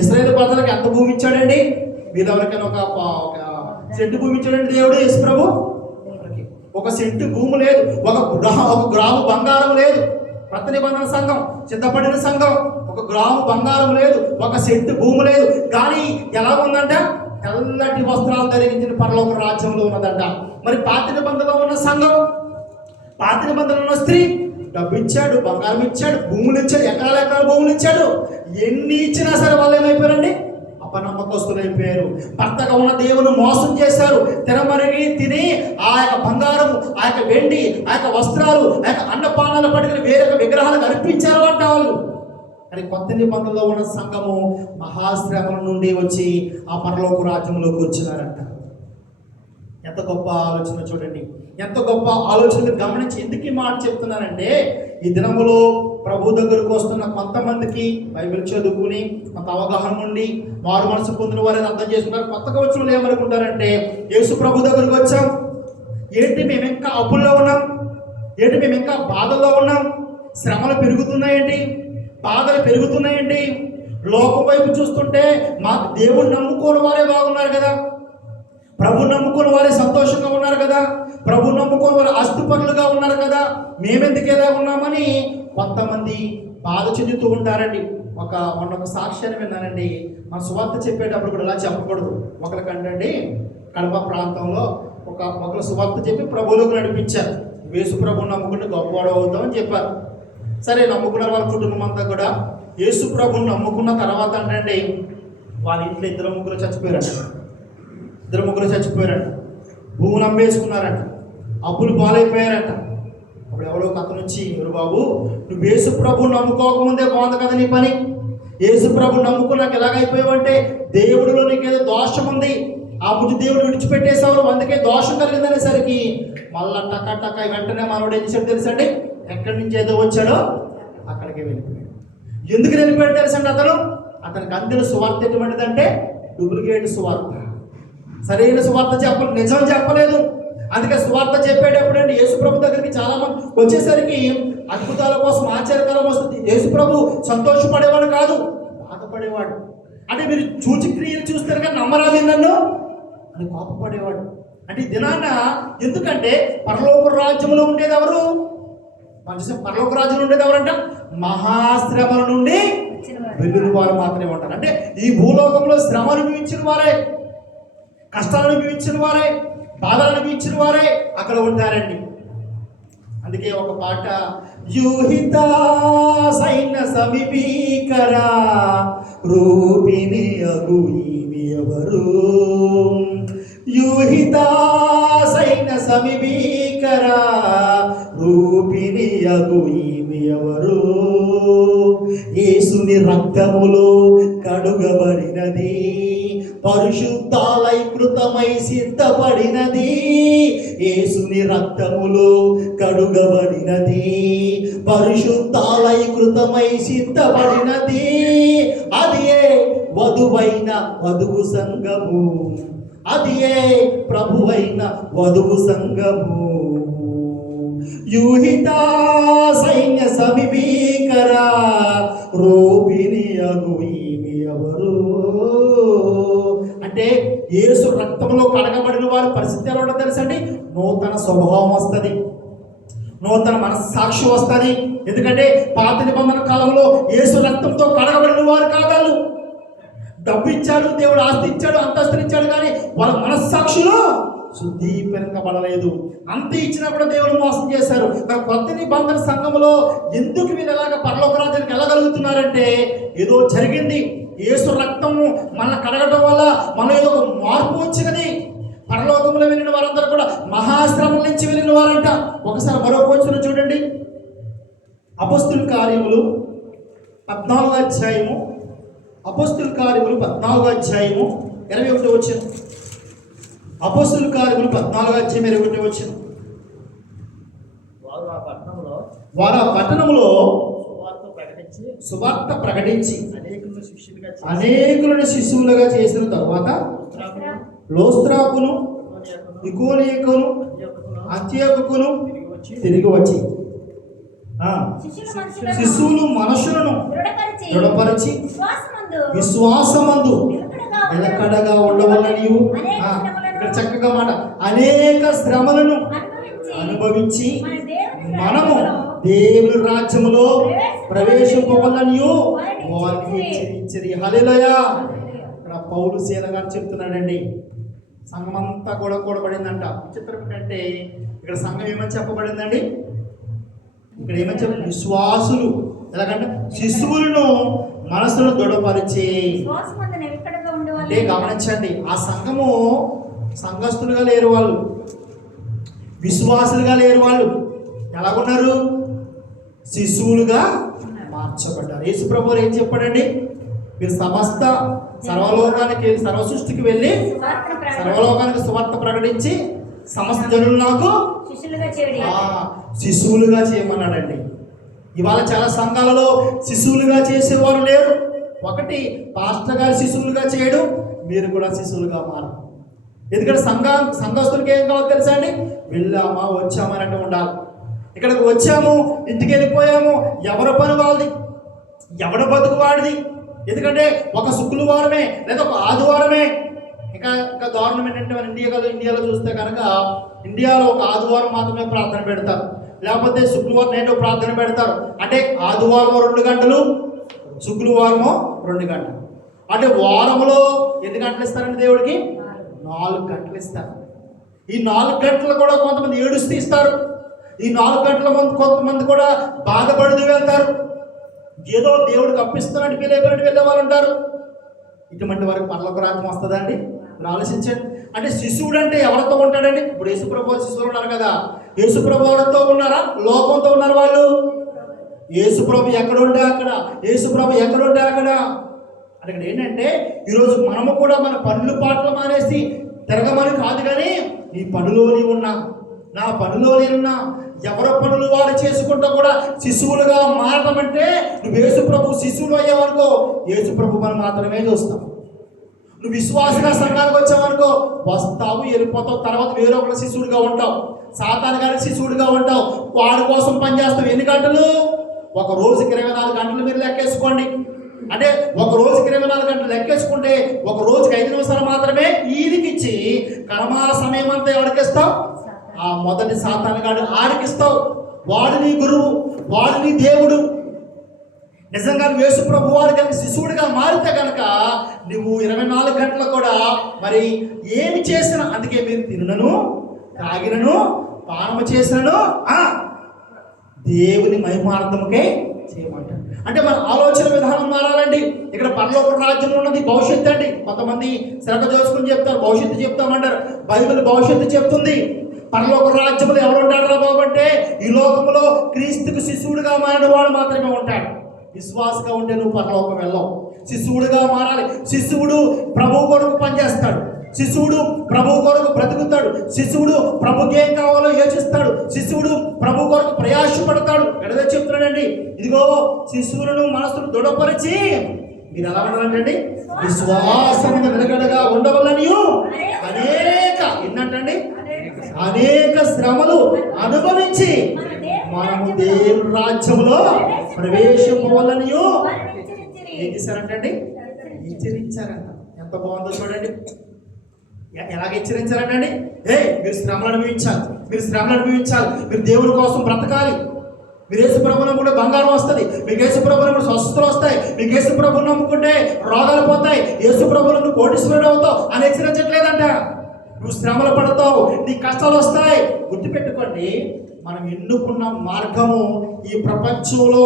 ఇశ్రాయేలు ప్రజలకు ఎంత భూమి ఇచ్చాడండి? మీద ఎవరికైనా ఒక సెంటు భూమి ఇచ్చాడండి దేవుడు యేసు ప్రభు? ఒక సెంటు భూమి లేదు, ఒక గ్రాము బంగారం లేదు. కొత్త నిబంధన సంఘం, సిద్ధపడిన సంఘం, ఒక గ్రాము బంగారం లేదు, ఒక సెంటు భూమి లేదు. కానీ ఎలా ఉందంట, తెల్లటి వస్త్రాలు ధరించిన పరలోక రాజ్యంలో ఉన్నదంట. మరి పాత నిబంధనలో ఉన్న సంఘం, పాత నిబంధనలో ఉన్న స్త్రీ డబ్బు ఇచ్చాడు, బంగారం ఇచ్చాడు, భూములు ఇచ్చాడు, ఎకరాల భూములు ఇచ్చాడు. ఎన్ని ఇచ్చినా సరే వాళ్ళు ఏమైపోయారండి, అపనమ్మకస్తులు అయిపోయారు. భర్తగా ఉన్న దేవుని మోసం చేశారు. తినమరిగి తిని ఆ యొక్క బంగారం, ఆ యొక్క వెండి, ఆ యొక్క వస్త్రాలు, ఆ యొక్క అన్నపానాలు పట్టుకుని వేరొక విగ్రహాలకు అర్పించారు అంట వాళ్ళు. కానీ కొత్త నిబంధనలో ఉన్న సంఘము మహాశ్రమల నుండి వచ్చి ఆ పరలోక రాజ్యంలో కూర్చున్నారంట. ఎంత గొప్ప ఆలోచన చూడండి, ఎంత గొప్ప ఆలోచన గమనించి ఎందుకు ఈ మాట చెప్తున్నానంటే, ఈ దినములో ప్రభు దగ్గరకు వస్తున్న కొంతమందికి బైబిల్ చదువుకుని కొంత అవగాహన ఉండి మారు మనసు పొందిన వారిని అర్థం చేసుకున్నారు. కొత్తగా వచ్చిన వాళ్ళు ఏమనుకుంటారంటే, యేసు ప్రభు దగ్గరకు వచ్చాం, ఏంటి మేము ఇంకా అప్పుల్లో ఉన్నాం, ఏంటి మేము ఇంకా బాధల్లో ఉన్నాం, శ్రమలు పెరుగుతున్నాయండి, బాధలు పెరుగుతున్నాయండి. లోకం వైపు చూస్తుంటే మాకు దేవుడు నమ్ముకోని వారే బాగున్నారు కదా, ప్రభు నమ్ముకుని వారే సంతోషంగా ఉన్నారు కదా, ప్రభు నమ్ముకుని వారు ఆస్తిపరులుగా ఉన్నారు కదా, మేమెందుకు ఎలా ఉన్నామని కొంతమంది బాధ చెందుతూ ఉంటారండి. మొన్న ఒక సాక్ష్యాన్ని విన్నానండి. మన సువార్త చెప్పేటప్పుడు కూడా ఇలా చెప్పకూడదు. ఒకరికంటే కడప ప్రాంతంలో ఒకరు సువార్త చెప్పి ప్రభువులోకి నడిపించారు. యేసు ప్రభువుని నమ్ముకుంటే గొప్పవాడు అవుతామని చెప్పారు. సరే, నమ్ముకున్నారు. వాళ్ళ కుటుంబం అంతా కూడా యేసు ప్రభువుని నమ్ముకున్న తర్వాత అంటే వాళ్ళ ఇంట్లో ఇద్దరు ముగ్గురు చచ్చిపోయారంట. భూములు అమ్మేసుకున్నారంట. అప్పులు పాలైపోయారంట. అప్పుడు ఎవరో కథ నుంచి, ఎవరు బాబు, నువ్వు యేసు ప్రభువుని నమ్ముకోకముందే బాగుంది కదా నీ పని. యేసు ప్రభువుని నమ్ముకున్నాక ఎలాగైపోయావంటే దేవుడిలో నీకేదో దోషం ఉంది, ఆ ముందు దేవుడు విడిచిపెట్టేసావు, అందుకే దోషం కలిగిందనేసరికి మళ్ళా టక వెంటనే మనోడు ఏం చేశాడు తెలుసండి? ఎక్కడి నుంచి ఏదో వచ్చాడో అక్కడికి వెళ్ళిపోయాడు. ఎందుకు వెళ్ళిపోయాడు తెలుసండి? అతనికి అందిన సువార్త ఎటువంటిదంటే డూప్లికేట్ సువార్త. సరైన సువార్త నిజం చెప్పలేదు. అందుకే సువార్త చెప్పేటప్పుడు అండి యేసుప్రభు దగ్గరికి చాలా మంది వచ్చేసరికి అద్భుతాల కోసం, ఆశ్చర్యకాలం వస్తుంది. యేసుప్రభు సంతోషపడేవాడు కాదు, బాధపడేవాడు. అంటే మీరు చూచి క్రియలు చూస్తారు కానీ నమ్మరాలి నన్ను అని కోపపడేవాడు. అంటే దినాన ఎందుకంటే పరలోక రాజ్యంలో ఉండేది ఎవరు? పరలోక రాజ్యంలో ఉండేది ఎవరంట? మహాశ్రమల నుండి వెళ్ళిన వారు మాత్రమే ఉంటారు. అంటే ఈ భూలోకంలో శ్రమ అనుభవించిన వారే, కష్టాలు అనుభవించిన వారే, బాధలు అనుభవించిన వారే అక్కడ ఉంటారండి. అందుకే ఒక పాట, యూహిత సైన్య సమీపీకరా రూపిణి అగు ఈమె ఎవరు, యూహిత సైన్య సమీపీకరా రూపిణి అగు ఈమె ఎవరు, యేసుని రక్తములో కడుగబడినది, పరిశుద్ధాలైకృతమై సిద్ధపడినది, యేసుని రక్తములో కడుగబడినది, పరిశుద్ధాలైకృతమై సిద్ధపడినది, అది ఏ వధువైన వధువు సంఘము, అది ఏ ప్రభువైన వధువు సంఘము, యూహిత సైన్య సమీపీకరా రూపిణి అగు ఈమె ఎవరు. అంటే యేసు రక్తంలో కడగబడిన వారి పరిస్థితి ఎలా ఉంటుందో తెలుసండి? నూతన స్వభావం వస్తుంది, నూతన మనస్సాక్షి వస్తుంది. ఎందుకంటే పాత నిబంధన కాలంలో యేసు రక్తంతో కడగబడిన వారు కాదాలు. డబ్బు ఇచ్చాడు, దేవుడు ఆస్తి ఇచ్చాడు, అంతస్తులు ఇచ్చాడు, కానీ వాళ్ళ మనస్సాక్షిలో శుద్ధీకరించబడలేదు. అంత ఇచ్చినా కూడా దేవుడు మోసం చేశారు. కొత్త నిబంధన సంఘంలో ఎందుకు వీళ్ళు ఎలాగ పరలోక రాజ్యానికి వెళ్ళగలుగుతున్నారంటే ఏదో జరిగింది. యేసు రక్తము మనల్ని కడగడం వల్ల మన ఏదో ఒక మార్పు వచ్చినది. పరలోకంలో వెళ్ళిన వారందరూ కూడా మహాశ్రమం నుంచి వెళ్ళిన వారంట. ఒకసారి మరో వచనం చూడండి, అపొస్తలుల కార్యములు 14వ అధ్యాయము, అపొస్తలుల కార్యములు 14వ అధ్యాయము 21వ వచనం. అపొస్తలుల కార్యములు 14వ అధ్యాయం 21వ వచనం. వారు ఆ పట్టణంలో సువార్త ప్రకటించి అనేకులను శిష్యులుగా చేసిన తర్వాత లోస్త్రాకును, ఇకోనియకును, అంతియోకును తిరిగి వచ్చి శిశువులు మనుషులను దృఢపరిచి విశ్వాసమందు నిలకడగా ఉండవలనియు, ఇక్కడ చక్కగా మాట, అనేక శ్రమలను అనుభవించి మనము దేవుని రాజ్యములో ప్రవేశింపవలనియు వారిని హెచ్చరించిరి. హల్లెలూయా. ఇక్కడ పౌలు సేన గారు చెప్తున్నాడండి, సంఘం అంతా కూడా కూడబడిందంట. విచిత్రం ఏంటంటే ఇక్కడ సంఘం ఏమని చెప్పబడిందండి? ఇక్కడ ఏమని చెప్ప, విశ్వాసులు ఎలాగంటే శిశువులను మనసును దృఢపరిచి. అంటే గమనించండి, ఆ సంఘము సంఘస్థులుగా లేరు, వాళ్ళు విశ్వాసులుగా లేరు. వాళ్ళు ఎలాగున్నారు? శిశువులుగా మార్చబడ్డారు. యేసు ప్రభువు ఏం చెప్పాడండి? మీరు సర్వలోకానికి వెళ్ళి, సర్వ సృష్టికి వెళ్ళి సర్వలోకానికి సువార్త ప్రకటించి సమస్త జనులు నాకు శిశువులుగా చేయమన్నాడండి. ఇవాళ చాలా సంఘాలలో శిశువులుగా చేసేవారు లేరు. ఒకటి, పాస్టర్ గారు శిశువులుగా చేయడం, మీరు కూడా శిశువులుగా మారు. ఎందుకంటే సంఘస్థులకి ఏం కావాలో తెలుసా అండి? వెళ్ళామా వచ్చామా అంటే ఉండాలి. ఇక్కడికి వచ్చాము, ఇంటికి వెళ్ళిపోయాము, ఎవరి పని వాళ్ళది, ఎవడ బతుకు వాడిది. ఎందుకంటే ఒక శుక్రవారమే లేదా ఒక ఆదివారమే. ఇంకా దారుణం ఏంటంటే మన ఇండియాలో చూస్తే కనుక ఇండియాలో ఒక ఆదివారం మాత్రమే ప్రార్థన పెడతారు, లేకపోతే శుక్రవారం నైట్ ప్రార్థన పెడతారు. అంటే ఆదివారం 2 గంటలు, శుక్రవారము 2 గంటలు. అంటే వారంలో ఎన్ని గంటలు ఇస్తారండి దేవుడికి? 4 గంటలు ఇస్తారు. ఈ 4 గంటలు కూడా కొంతమంది ఏడుస్తూ ఇస్తారు. ఈ 4 గంటల కొంతమంది కూడా బాధపడుతూ వెళ్తారు. ఏదో దేవుడికి అప్పిస్తున్నట్టు వెళ్ళే వాళ్ళు ఉంటారు. ఇటువంటి వారికి పరలోక రాజ్యం వస్తుందా అండి? మీరు ఆలోచించండి. అంటే శిశువుడు అంటే ఎవరితో ఉంటాడండి? ఇప్పుడు యేసుప్రభు శిశువులు ఉన్నారు కదా, యేసుప్రభుతో ఉన్నారా? లోకంతో ఉన్నారు వాళ్ళు. యేసుప్రభు ఎక్కడ ఉంటే అక్కడ, యేసుప్రభు ఎక్కడ ఉంటే అక్కడ. అంటే ఇక్కడ ఏంటంటే ఈరోజు మనము కూడా మన పనులు పాటలు మానేసి తిరగమని కాదు, కానీ నీ పనిలో నీవు ఉన్నా, నా పనిలో నేనున్నా, ఎవరి పనులు వారు చేసుకుంటూ కూడా శిశువులుగా మారటం అంటే నువ్వు యేసుప్రభు శిశువులు అయ్యావనుకో, యేసుప్రభు మనం మాత్రమే చూస్తాం. నువ్వు విశ్వాసంగా సంఘానికి వచ్చావనుకో, వస్తావు, వెళ్ళిపోతావు, తర్వాత వేరే ఒకటి శిశువుడిగా ఉంటావు, సాతాను గారి శిశువుడిగా ఉంటావు, వాడి కోసం పనిచేస్తావు. ఎన్ని గంటలు? ఒక రోజుకి 24 గంటలు మీరు లెక్కేసుకోండి. అంటే ఒక రోజుకి 24 గంటలు లెక్కేసుకుంటే ఒక రోజుకి 5 నిమిషాలు మాత్రమే ఈయనకిచ్చి కర్మాల సమయం అంతా ఎవరికిస్తావు? ఆ మొదటి సాతాను గాడు ఆడికిస్తావు. వాడు నీ గురువు, వాడు నీ దేవుడు. నిజంగా యేసు ప్రభు వాడు కనుక శిశువుడిగా మారితే కనుక నువ్వు 24 గంటలు కూడా మరి ఏమి చేసినా, అందుకే మీరు తినను తాగినను పానము చేసినను దేవుని మహిమార్థముకే చేయమంటారు. అంటే మన ఆలోచన విధానం మారాలండి. ఇక్కడ పరలోక రాజ్యం ఉన్నది భవిష్యత్తు అండి. కొంతమంది శ్రద్ధ చేసుకుని చెప్తారు, భవిష్యత్తు చెప్తామంటారు. బైబిల్ భవిష్యత్తు చెప్తుంది. పరలోక రాజ్యంలో ఎవరు ఉంటాడు రా బాబు అంటే, ఈ లోకంలో క్రీస్తుకు శిశువుడిగా మారిన వాడు మాత్రమే ఉంటాడు. విశ్వాసంగా ఉంటే నువ్వు పరలోకం వెళ్ళవు. శిశువుడిగా మారాలి. శిశువుడు ప్రభువు కొరకు పనిచేస్తాడు. శిశువుడు ప్రభు కొరకు బ్రతుకుతాడు. శిశువుడు ప్రభుకి ఏం కావాలో యోచిస్తాడు. శిశువుడు ప్రభు కొరకు ప్రయాసపడతాడు. ఎడదే చెప్తున్నాడండి, ఇదిగో శిశువులను మనసును దృఢపరిచి మీరు ఎలా ఉండాలంటండి? విశ్వాసము నిలకడగా ఉండవలని అనేక శ్రమలు అనుభవించి మనము దేవుని రాజ్యంలో ప్రవేశింపవాలని ఏం చేశారంటండి? హెచ్చరించారంట. ఎంత బాగుందో చూడండి. ఎలాగ హెచ్చరించారంటండి? మీరు శ్రమలు అనుభవించాలి, మీరు శ్రమలు అనుభవించాలి, మీరు దేవుని కోసం బ్రతకాలి. మీరు యేసు ప్రభువుని నమ్ముకుంటే బంగారం వస్తుంది, మీకు యేసు ప్రభువుని నమ్ముకుంటే స్వస్థతలు వస్తాయి, మీకు యేసు ప్రభువుని నమ్ముకుంటే రోగాలు పోతాయి, యేసు ప్రభువుని నువ్వు కోటీశ్వరుడు అవుతావు అని హెచ్చరించట్లేదంట. నువ్వు శ్రమలు పడతావు, నీ కష్టాలు వస్తాయి. గుర్తుపెట్టుకోండి, మనం ఎన్నుకున్న మార్గము ఈ ప్రపంచంలో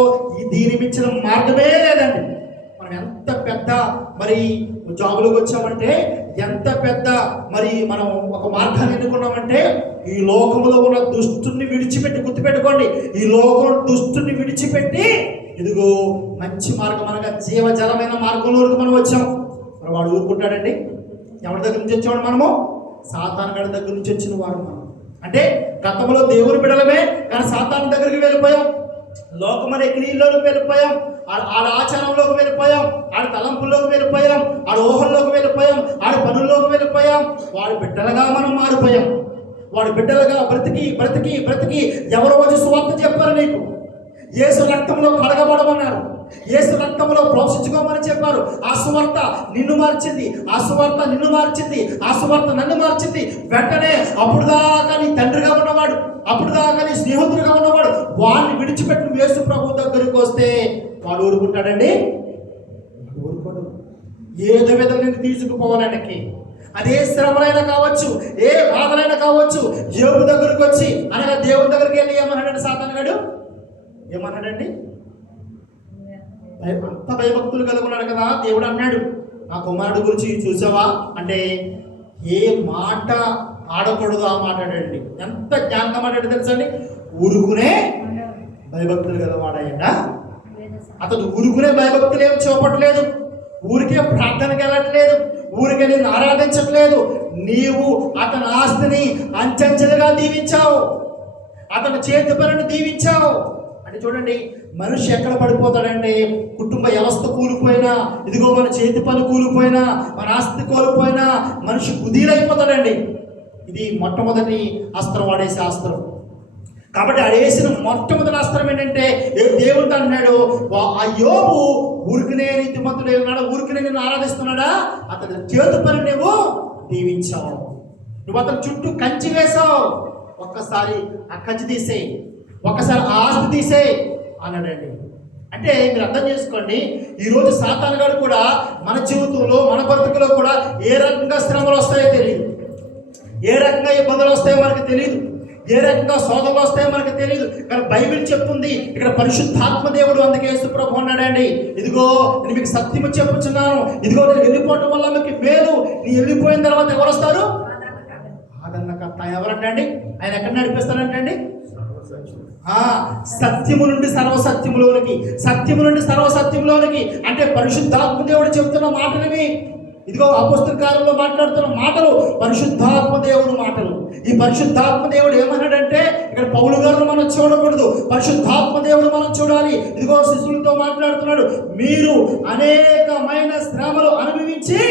దీని మించిన మార్గమే లేదండి. మనం ఎంత పెద్ద మరి జాబులోకి వచ్చామంటే, ఎంత పెద్ద మరి మనం ఒక మార్గాన్ని ఎన్నుకున్నామంటే, ఈ లోకంలో ఉన్న దుష్టుని విడిచిపెట్టి, గుర్తుపెట్టుకోండి, ఈ లోకంలో దుష్టుని విడిచిపెట్టి ఇదిగో మంచి మార్గం అనగా జీవజలమైన మార్గంలోకి మనం వచ్చాం. మరి వాడు ఊరుకుంటాడండి? ఎవరి దగ్గర నుంచి వచ్చాడు? మనము సాతాను గారి దగ్గర నుంచి వచ్చిన వాడు మనం. అంటే గతంలో దేవుని బిడలమే, కానీ సాతాను దగ్గరికి వెళ్ళిపోయాం. లోకమనే క్రియల్లోకి వెళ్ళిపోయాం, ఆడ ఆచారంలోకి వెళ్ళిపోయాం, ఆడ తలంపుల్లోకి వెళ్ళిపోయాం, ఆడ ఊహల్లోకి వెళ్ళిపోయాం, ఆడ పనుల్లోకి వెళ్ళిపోయాం. వాడి బిడ్డలుగా మనం మారిపోయాం. వాడి బిడ్డలుగా బ్రతికి బ్రతికి బ్రతికి ఎవరో వచ్చి సువార్త చెప్పారు, నీకు యేసు రక్తంలో కడగబడమన్నారు, యేసు రక్తంలో ప్రోక్షించుకోమని చెప్పారు. ఆ సువార్త నిన్ను మార్చింది, ఆ సువార్త నిన్ను మార్చింది, ఆ సువార్త నన్ను మార్చింది. వెంటనే అప్పుడు దాకా నీ తండ్రిగా ఉన్నవాడు, అప్పుడు దాకా నీ స్నేహితుడిగా ఉన్నవాడు, వాడిని విడిచిపెట్టి నువ్వు యేసు ప్రభు దగ్గరికి వస్తే వాడు ఊరుకుంటాడండి? ఊరుకోడు. ఏదో విధంగా నేను తీసుకుపోవాలకి, అదే శ్రమలైనా కావచ్చు, ఏ బాధలైనా కావచ్చు, యోబు దగ్గరికి వచ్చి అనగా దేవుడి దగ్గరికి వెళ్ళి ఏమన్నాడండి సాతాను గాడు? ఏమన్నాడండి? అంత భయభక్తులు కలిగి ఉన్నాడు కదా. దేవుడు అన్నాడు, నా కుమారుడు గురించి చూసావా అంటే ఏ మాట ఆడకూడదు ఆ మాట అడండి. ఎంత జ్ఞానంగా మాట్లాడి తెలుసండి? ఊరుకునే భయభక్తులు కదా వాడాయట. అతడు ఊరుకునే భయభక్తులు ఏమి చూపట్లేదు, ఊరికే ప్రార్థనకి వెళ్ళట్లేదు, ఊరికే నేను ఆరాధించట్లేదు. నీవు అతని ఆస్తిని అంచెంచెలుగా దీవించావు, అతని చేతి పనిని దీవించావు. అంటే చూడండి, మనిషి ఎక్కడ పడిపోతాడంటే, కుటుంబ వ్యవస్థ కూలిపోయినా, ఇదిగో మన చేతి పని కూలిపోయినా, మన ఆస్తి కోల్పోయినా మనిషి కుదీరైపోతాడండి. ఇది మొట్టమొదటి అస్త్రం, వాడేసే అస్త్రం. కాబట్టి ఆడేసిన మొట్టమొదటి అస్త్రం ఏంటంటే, దేవుడు అన్నాడు, ఆ యోబు ఊరికినే నీతిమంతుడే ఉన్నాడా, ఊరికినే నిన్ను ఆరాధిస్తున్నాడా, అతని చేతి పని నువ్వు దీవించావు, నువ్వు అతని చుట్టూ కంచి వేశావు. ఒక్కసారి ఆ కంచి తీసేయి, ఒక్కసారి ఆస్తి తీసే అన్నాడండి. అంటే మీరు అర్థం చేసుకోండి, ఈరోజు సాతాను గారు కూడా మన జీవితంలో మన బ్రతుకులో కూడా ఏ రకంగా శ్రమలు వస్తాయో తెలియదు, ఏ రకంగా ఇబ్బందులు వస్తాయో మనకు తెలియదు, ఏ రకంగా శోధనలు వస్తాయో మనకు తెలియదు. కానీ బైబిల్ చెప్తుంది, ఇక్కడ పరిశుద్ధాత్మ దేవుడు అందుకే యేసు ప్రభు అన్నాడండి, ఇదిగో నేను మీకు సత్యము చెప్పుచున్నాను, ఇదిగో నేను వెళ్ళిపోవటం వల్ల మీకు మేలు, నీ వెళ్ళిపోయిన తర్వాత ఎవరు వస్తారు? ఆదరణకర్త. ఎవరంటండి? ఆయన ఎక్కడ నడిపిస్తారంటండి? సత్యము నుండి సర్వసత్యములోనికి, సత్యము నుండి సర్వసత్యములోనికి. అంటే పరిశుద్ధాత్మ దేవుడు చెబుతున్న మాటలవి, ఇదిగో అపోస్తల కార్యంలో మాట్లాడుతున్న మాటలు పరిశుద్ధాత్మ దేవుడు మాటలు. ఈ పరిశుద్ధాత్మ దేవుడు ఏమన్నాడంటే, ఇక్కడ పౌలు గారు మనం చూడకూడదు, పరిశుద్ధాత్మ దేవుడు మనం చూడాలి. ఇదిగో శిష్యులతో మాట్లాడుతున్నాడు, మీరు అనేకమైన శ్రమలు అనుభవించి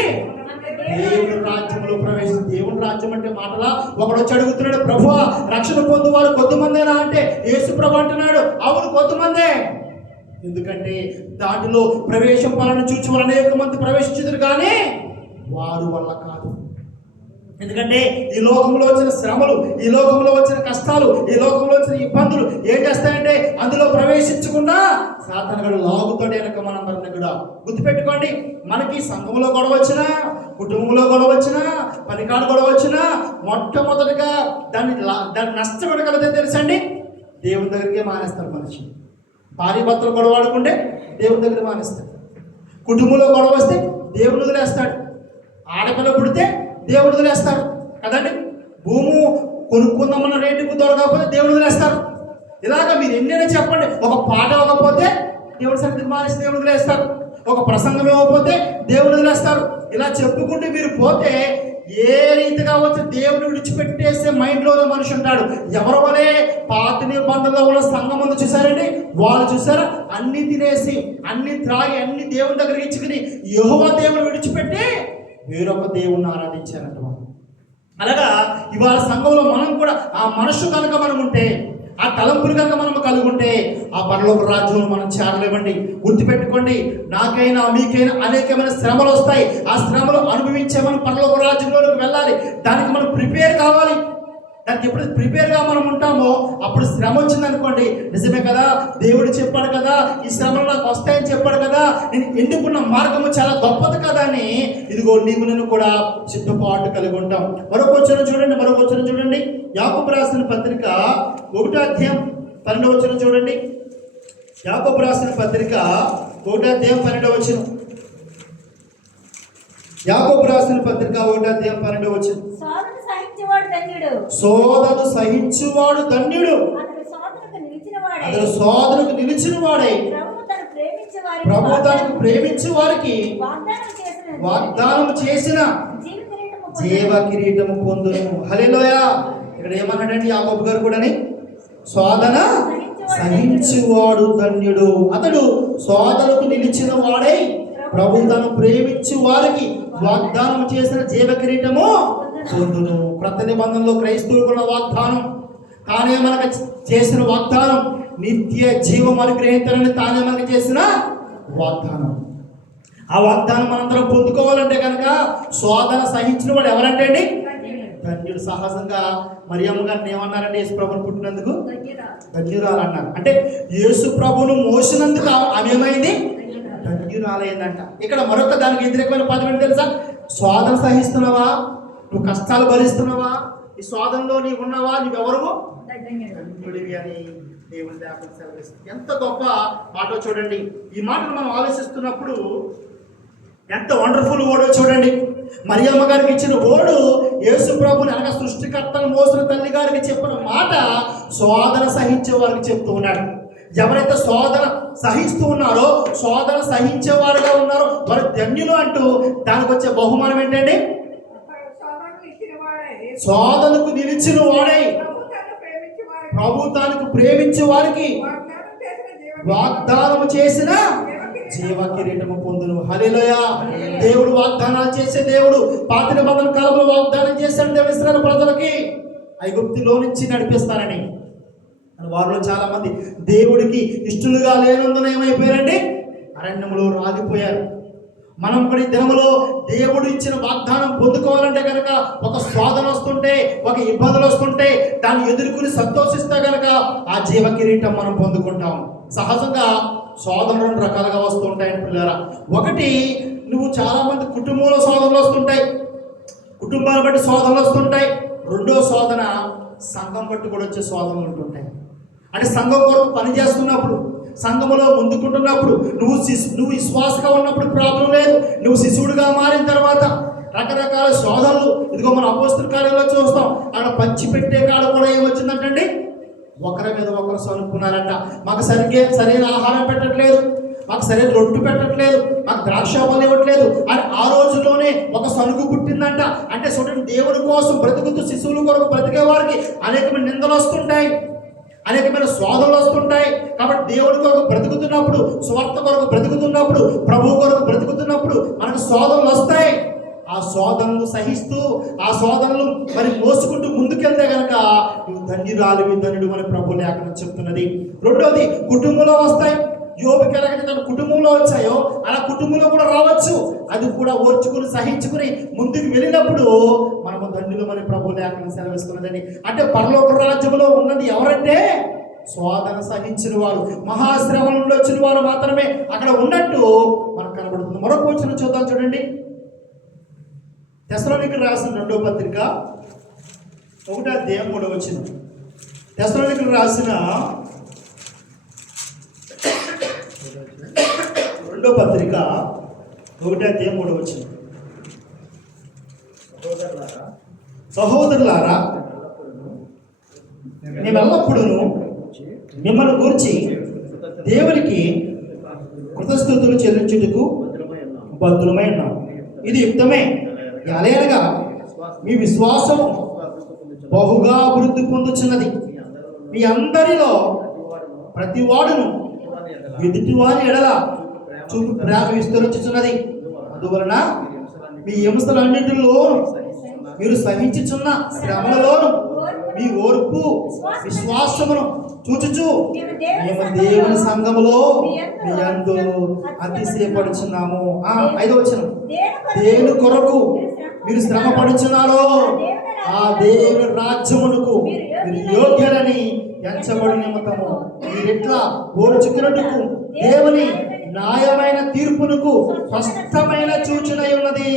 దేవుని రాజ్యంలో ప్రవేశించి. దేవుని రాజ్యం అంటే మాటలా? ఒకడు వచ్చి అడుగుతున్నాడు, ప్రభువా రక్షణ పొందువారు కొద్దిమందేనా అంటే యేసు ప్రభు అంటున్నాడు, అవును కొద్దిమందే. ఎందుకంటే దాంట్లో ప్రవేశం వలన చూచి వారు అనేక మంది ప్రవేశించారు, కానీ వారు వల్ల కాదు. ఎందుకంటే ఈ లోకంలో వచ్చిన శ్రమలు, ఈ లోకంలో వచ్చిన కష్టాలు, ఈ లోకంలో వచ్చిన ఇబ్బందులు ఏం చేస్తాయంటే అందులో ప్రవేశించకుండా సాతానుగాడు లాగుతాడు వెనక. మనందరినీ కూడా గుర్తుపెట్టుకోండి, మనకి సంఘంలో గొడవ వచ్చినా, కుటుంబంలో గొడవ వచ్చినా, పనికాడు గొడవ వచ్చినా, మొట్టమొదటిగా దాన్ని నష్టపడగలదే తెలుసండి, దేవుని దగ్గరికే మానేస్తాడు మనిషి. భార్య భర్తలు గొడవ ఆడుకుంటే దేవుని దగ్గర మానేస్తాడు, కుటుంబంలో గొడవ వస్తే దేవుని వదిలేస్తాడు, ఆడపిల్ల పుడితే దేవుడు వదిలేస్తారు కదండి, భూము కొనుక్కుందామన్న రేటుకు దొరకకపోతే దేవుడు వదిలేస్తారు. ఇలాగ మీరు ఎన్నైనా చెప్పండి, ఒక పాట ఇవ్వకపోతే దేవుడి సన్నిధికి మానేసి దేవుడు వదిలేస్తారు, ఒక ప్రసంగం ఇవ్వకపోతే దేవుడు వదిలేస్తారు. ఇలా చెప్పుకుంటూ మీరు పోతే ఏ రీతిగా వచ్చి దేవుని విడిచిపెట్టేసే మైండ్లోనే మనిషి ఉంటాడు. ఎవరి వలే పాత నిబంధనలో ఉన్న సంఘం ముందు చూసారండి, వాళ్ళు చూసారా అన్ని తినేసి అన్ని త్రాగి అన్ని దేవుని దగ్గరికి ఇచ్చుకుని యెహోవా దేవుని విడిచిపెట్టి వేరొక దేవుణ్ణి ఆరాధించారంట. అలాగా ఇవాళ సంఘంలో మనం కూడా ఆ మనస్సు కనుక మనం ఉంటే, ఆ తలంపులు కనుక మనం కలిగి ఉంటే ఆ పరలోక రాజ్యంలో మనం చేరలేమండి. గుర్తుపెట్టుకోండి, నాకైనా మీకైనా అనేకమైన శ్రమలు వస్తాయి. ఆ శ్రమలు అనుభవించే మనం పరలోక రాజ్యంలోకి వెళ్ళాలి. దానికి మనం ప్రిపేర్ కావాలి. దానికి ఎప్పుడు ప్రిపేర్గా మనం ఉంటామో అప్పుడు శ్రమ వచ్చిందనుకోండి, నిజమే కదా దేవుడు చెప్పాడు కదా, ఈ శ్రమలు నాకు వస్తాయని చెప్పాడు కదా, నేను ఎన్నుకున్న మార్గము చాలా గొప్పది కదా అని ఇదిగో నీవు నేను కూడా సిద్ధపాటు కలిగి ఉంటాం. మరొక వచనం చూడండి, యాకోబు రాసిన పత్రిక 1వ అధ్యాయం 12వ వచనం చూడండి. యాకోబు రాసిన పత్రిక 1వ అధ్యాయం 12వ వచనం. యాకోబు రాసిన పత్రిక 1వ అధ్యాయం 12వ వచనం. సోదరుడు సహించువాడు ధన్యుడు, అతడు సోదరుకు నిలిచిన వాడై ప్రభు తనకు ప్రేమించు వారికి వాగ్దానం చేసిన జీవ కిరీటము పొందును. హల్లెలూయా. ఇక్కడ ఏమన్నాడండి యాకోబు గారు కూడాని, శోధన సహించువాడు ధన్యుడు, అతడు శోధనకు నిలిచిన వాడై ప్రభు తను ప్రేమించు వారికి వాగ్దానం చేసిన జీవ కిరీటము పొందును. క్రొత్త నిబంధనలో క్రైస్తవుల వాగ్దానం, తానే మనకు చేసిన వాగ్దానం, నిత్య జీవం అనుగ్రహించాలని తానే మనకు చేసిన వాగ్దానం. ఆ వాగ్దానం మనందరం పొందుకోవాలంటే కనుక శోధన సహించిన వాడు ఎవరంటే అండి ధన్యుడు. సహజంగా మరియమ్మ గారిని ఏమన్నారంటే యేసు ప్రభుని పుట్టినందుకు ధన్యురాలు అన్నారు. అంటే యేసు ప్రభును మోసినందుకు ఆమె ఏమైంది? ధన్యురాలైందంట. ఇక్కడ మరొక దానికి వ్యతిరేకమైన పదం ఏంటి తెలుసా? శోధన సహిస్తున్నావా, నువ్వు కష్టాలు భరిస్తున్నావా, ఈ శోధనలో నీవు ఉన్నావా, నువ్వెవరు ధన్యుడివి అని దేవుని లేఖనం సెలవిస్తుంది. ఎంత గొప్ప మాట చూడండి. ఈ మాటను మనం ఆలోచిస్తున్నప్పుడు ఎంత వండర్ఫుల్ ఓడో చూడండి. మరియమ్మ గారికి ఇచ్చిన ఓడు యేసు ప్రభుని అనగా సృష్టికర్తను మోసిన తల్లి గారికి చెప్పిన మాట శోధన సహించే వారికి చెప్తూ ఉన్నాడు. ఎవరైతే శోధన సహిస్తూ ఉన్నారో, శోధన సహించేవారుగా ఉన్నారో వారు ధన్యులు అంటూ దానికి వచ్చే బహుమానం ఏంటండి? శోధనకు నిలిచిన వాడై ప్రభు తానికి ప్రేమించే వారికి వాగ్దానం చేసిన జీవ కిరీటము పొందును. హల్లెలూయా. దేవుడు వాగ్దానాలు చేసే దేవుడు. పాత నిబంధన కాలంలో వాగ్దానం చేశాడు దేవుడు ఇశ్రాయేలు ప్రజలకి ఐగుప్తులో నుంచి నడిపిస్తానని. వారిలో చాలా మంది దేవుడికి ఇష్టలుగా లేనందున ఏమైపోయారండి? అరణ్యంలో రాలిపోయారు. మనం కూడా ఈ దినములో దేవుడు ఇచ్చిన వాగ్దానం పొందుకోవాలంటే కనుక ఒక శోధన వస్తుంటే, ఒక ఇబ్బందులు వస్తుంటే దాన్ని ఎదుర్కొని సంతోషిస్తే కనుక ఆ జీవ కిరీటం మనం పొందుకుంటాం. సహజంగా శోధనలు 2 రకాలుగా వస్తుంటాయని పిల్లరా. ఒకటి, నువ్వు చాలా మంది కుటుంబంలో శోధనలు వస్తుంటాయి, కుటుంబాన్ని బట్టి శోధనలు వస్తుంటాయి. రెండో శోధన సంఘం బట్టి కూడా వచ్చే శోధనలు ఉంటుంటాయి. అంటే సంఘం కొరకు పని చేస్తున్నప్పుడు, సంఘములో ముందుకుంటున్నప్పుడు, నువ్వు విశ్వాసగా ఉన్నప్పుడు ప్రాబ్లం లేదు. నువ్వు శిశువుడిగా మారిన తర్వాత రకరకాల శోధనలు, ఇదిగో మన అపోస్తల కార్యాల్లో చూస్తాం. అక్కడ పంచిపెట్టే కాడ కూడా ఏమొచ్చిందంటండి, ఒకరి మీద ఒకరు సనుక్కున్నారంట. మాకు సరైన ఆహారం పెట్టట్లేదు, మాకు సరైన రొట్టు పెట్టట్లేదు, మాకు ద్రాక్షాపాలు ఇవ్వట్లేదు అని ఆ రోజుల్లోనే ఒక సనుకు పుట్టిందంట. అంటే చూడండి, దేవుని కోసం బ్రతుకుతూ శిశువుల కొరకు బ్రతికే వారికి అనేకమైన నిందలు వస్తుంటాయి, అనేకమైన శోధనలు వస్తుంటాయి. కాబట్టి దేవుడి కొరకు బ్రతుకుతున్నప్పుడు, స్వార్థ కొరకు బ్రతుకుతున్నప్పుడు, ప్రభువు కొరకు బ్రతుకుతున్నప్పుడు మనకు శోధనలు వస్తాయి. ఆ శోధనలు సహిస్తూ, ఆ శోధనలు మరి మోసుకుంటూ ముందుకెళ్తే కనుక నువ్వు ధన్యురాలివి, ధన్యుడు అని ప్రభు లేఖనం చెప్తున్నది. రెండోది, కుటుంబంలో వస్తాయి. యోబుకి ఎలాగైతే తన కుటుంబంలో వచ్చాయో అలా కుటుంబంలో కూడా రావచ్చు. అది కూడా ఓర్చుకుని సహించుకుని ముందుకు వెళ్ళినప్పుడు మనము ధన్యులమని ప్రభు లేఖనం సెలవిస్తున్నదని. అంటే పరలోక రాజ్యంలో ఉన్నది ఎవరంటే శోధన సహించిన వారు, మహాశ్రమ నుండి వచ్చిన వారు మాత్రమే అక్కడ ఉన్నట్టు మనకు కనబడుతుంది. మరొక వచనం చూద్దాం, చూడండి. తెస్సలోనికీయులకు రాసిన 2వ పత్రిక 1వ అధ్యాయం 3వ వచనం. తెస్సలోనికీయులకు రాసిన 2వ పత్రిక 1వ అధ్యాయం 3వ వచనం. సహోదరులారా, మేమెల్లప్పుడూ మిమ్మల్ని గురించి దేవునికి కృతజ్ఞతలు చెల్లించుటకు బద్ధులమై ఉన్నాం. ఇది యుక్తమే. ఎలాగనగా మీ విశ్వాసం బహుగా అభివృద్ధి పొందుచున్నది. మీ అందరిలో ప్రతి వాడును ఎదుటివారి ఎడల చూపు ప్రేమ విస్తరించుచున్నది. అందువలన మీ హింసలన్నిటిలో మీరు సహించుచున్న శ్రమలలోను మీ ఓర్పు విశ్వాసమును చూచుచు మేము దేవుని సంఘములో మీ యందు అతిశయపడుచున్నాము. 5వ వచనం. దేని కొరకు మీరు శ్రమ పడుచున్నారో ఆ దేవుని రాజ్యమునకు మీరు యోగ్యులని ఎంచబడి నిమిత్తము మీరెట్లా ఓర్చుకున్నట్టుకు దేవుని న్యాయమైన తీర్పునకు స్పష్టమైన సూచన ఉన్నది.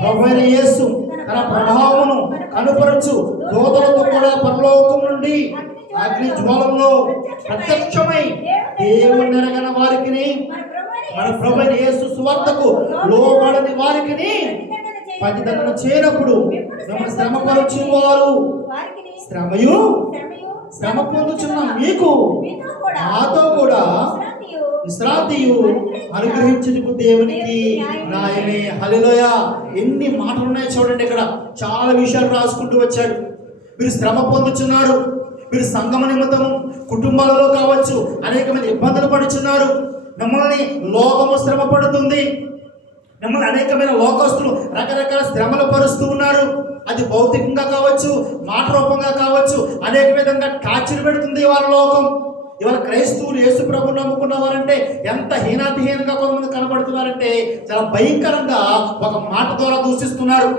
ప్రభువైన యేసు తన ప్రభావమును కనుపరచు దూతలతో కూడా పరలోకం నుండి అగ్ని జ్వాలంలో ప్రత్యక్షమై దేవుని ఎరగని వారికి, మన ప్రభువైన యేసు సువార్తకు లోబడని వారికి ప్రతిదండన చేయనప్పుడు మిమ్మల్ని శ్రమపరచు వారు శ్రమ పొందుచున్న మీకు నాతో కూడా విశ్రాంతియు అనుగ్రహించుటకు దేవునికి న్యాయమే. హల్లెలూయా. ఎన్ని మాటలు ఉన్నాయి చూడండి. ఇక్కడ చాలా విషయాలు రాసుకుంటూ వచ్చాడు. మీరు శ్రమ పొందుచున్నారు, మీరు సంఘం నిమిత్తము కుటుంబాలలో కావచ్చు అనేకమంది ఇబ్బందులు పడుచున్నారు. మిమ్మల్ని లోకము శ్రమ పడుతుంది, మిమ్మల్ని అనేకమైన లోకస్తులు రకరకాల శ్రమలు పరుస్తూ ఉన్నారు. అది భౌతికంగా కావచ్చు, మాట రూపంగా కావచ్చు, అనేక విధంగా టార్చర్ పెడుతుంది ఇవాళ లోకం. ఇవాళ క్రైస్తవులు యేసు ప్రభువుని నమ్ముకున్న వారంటే ఎంత హీనాతిహీనంగా కొంతమంది కనబడుతున్నారంటే చాలా భయంకరంగా ఒక మాట ద్వారా దూషిస్తున్నారు,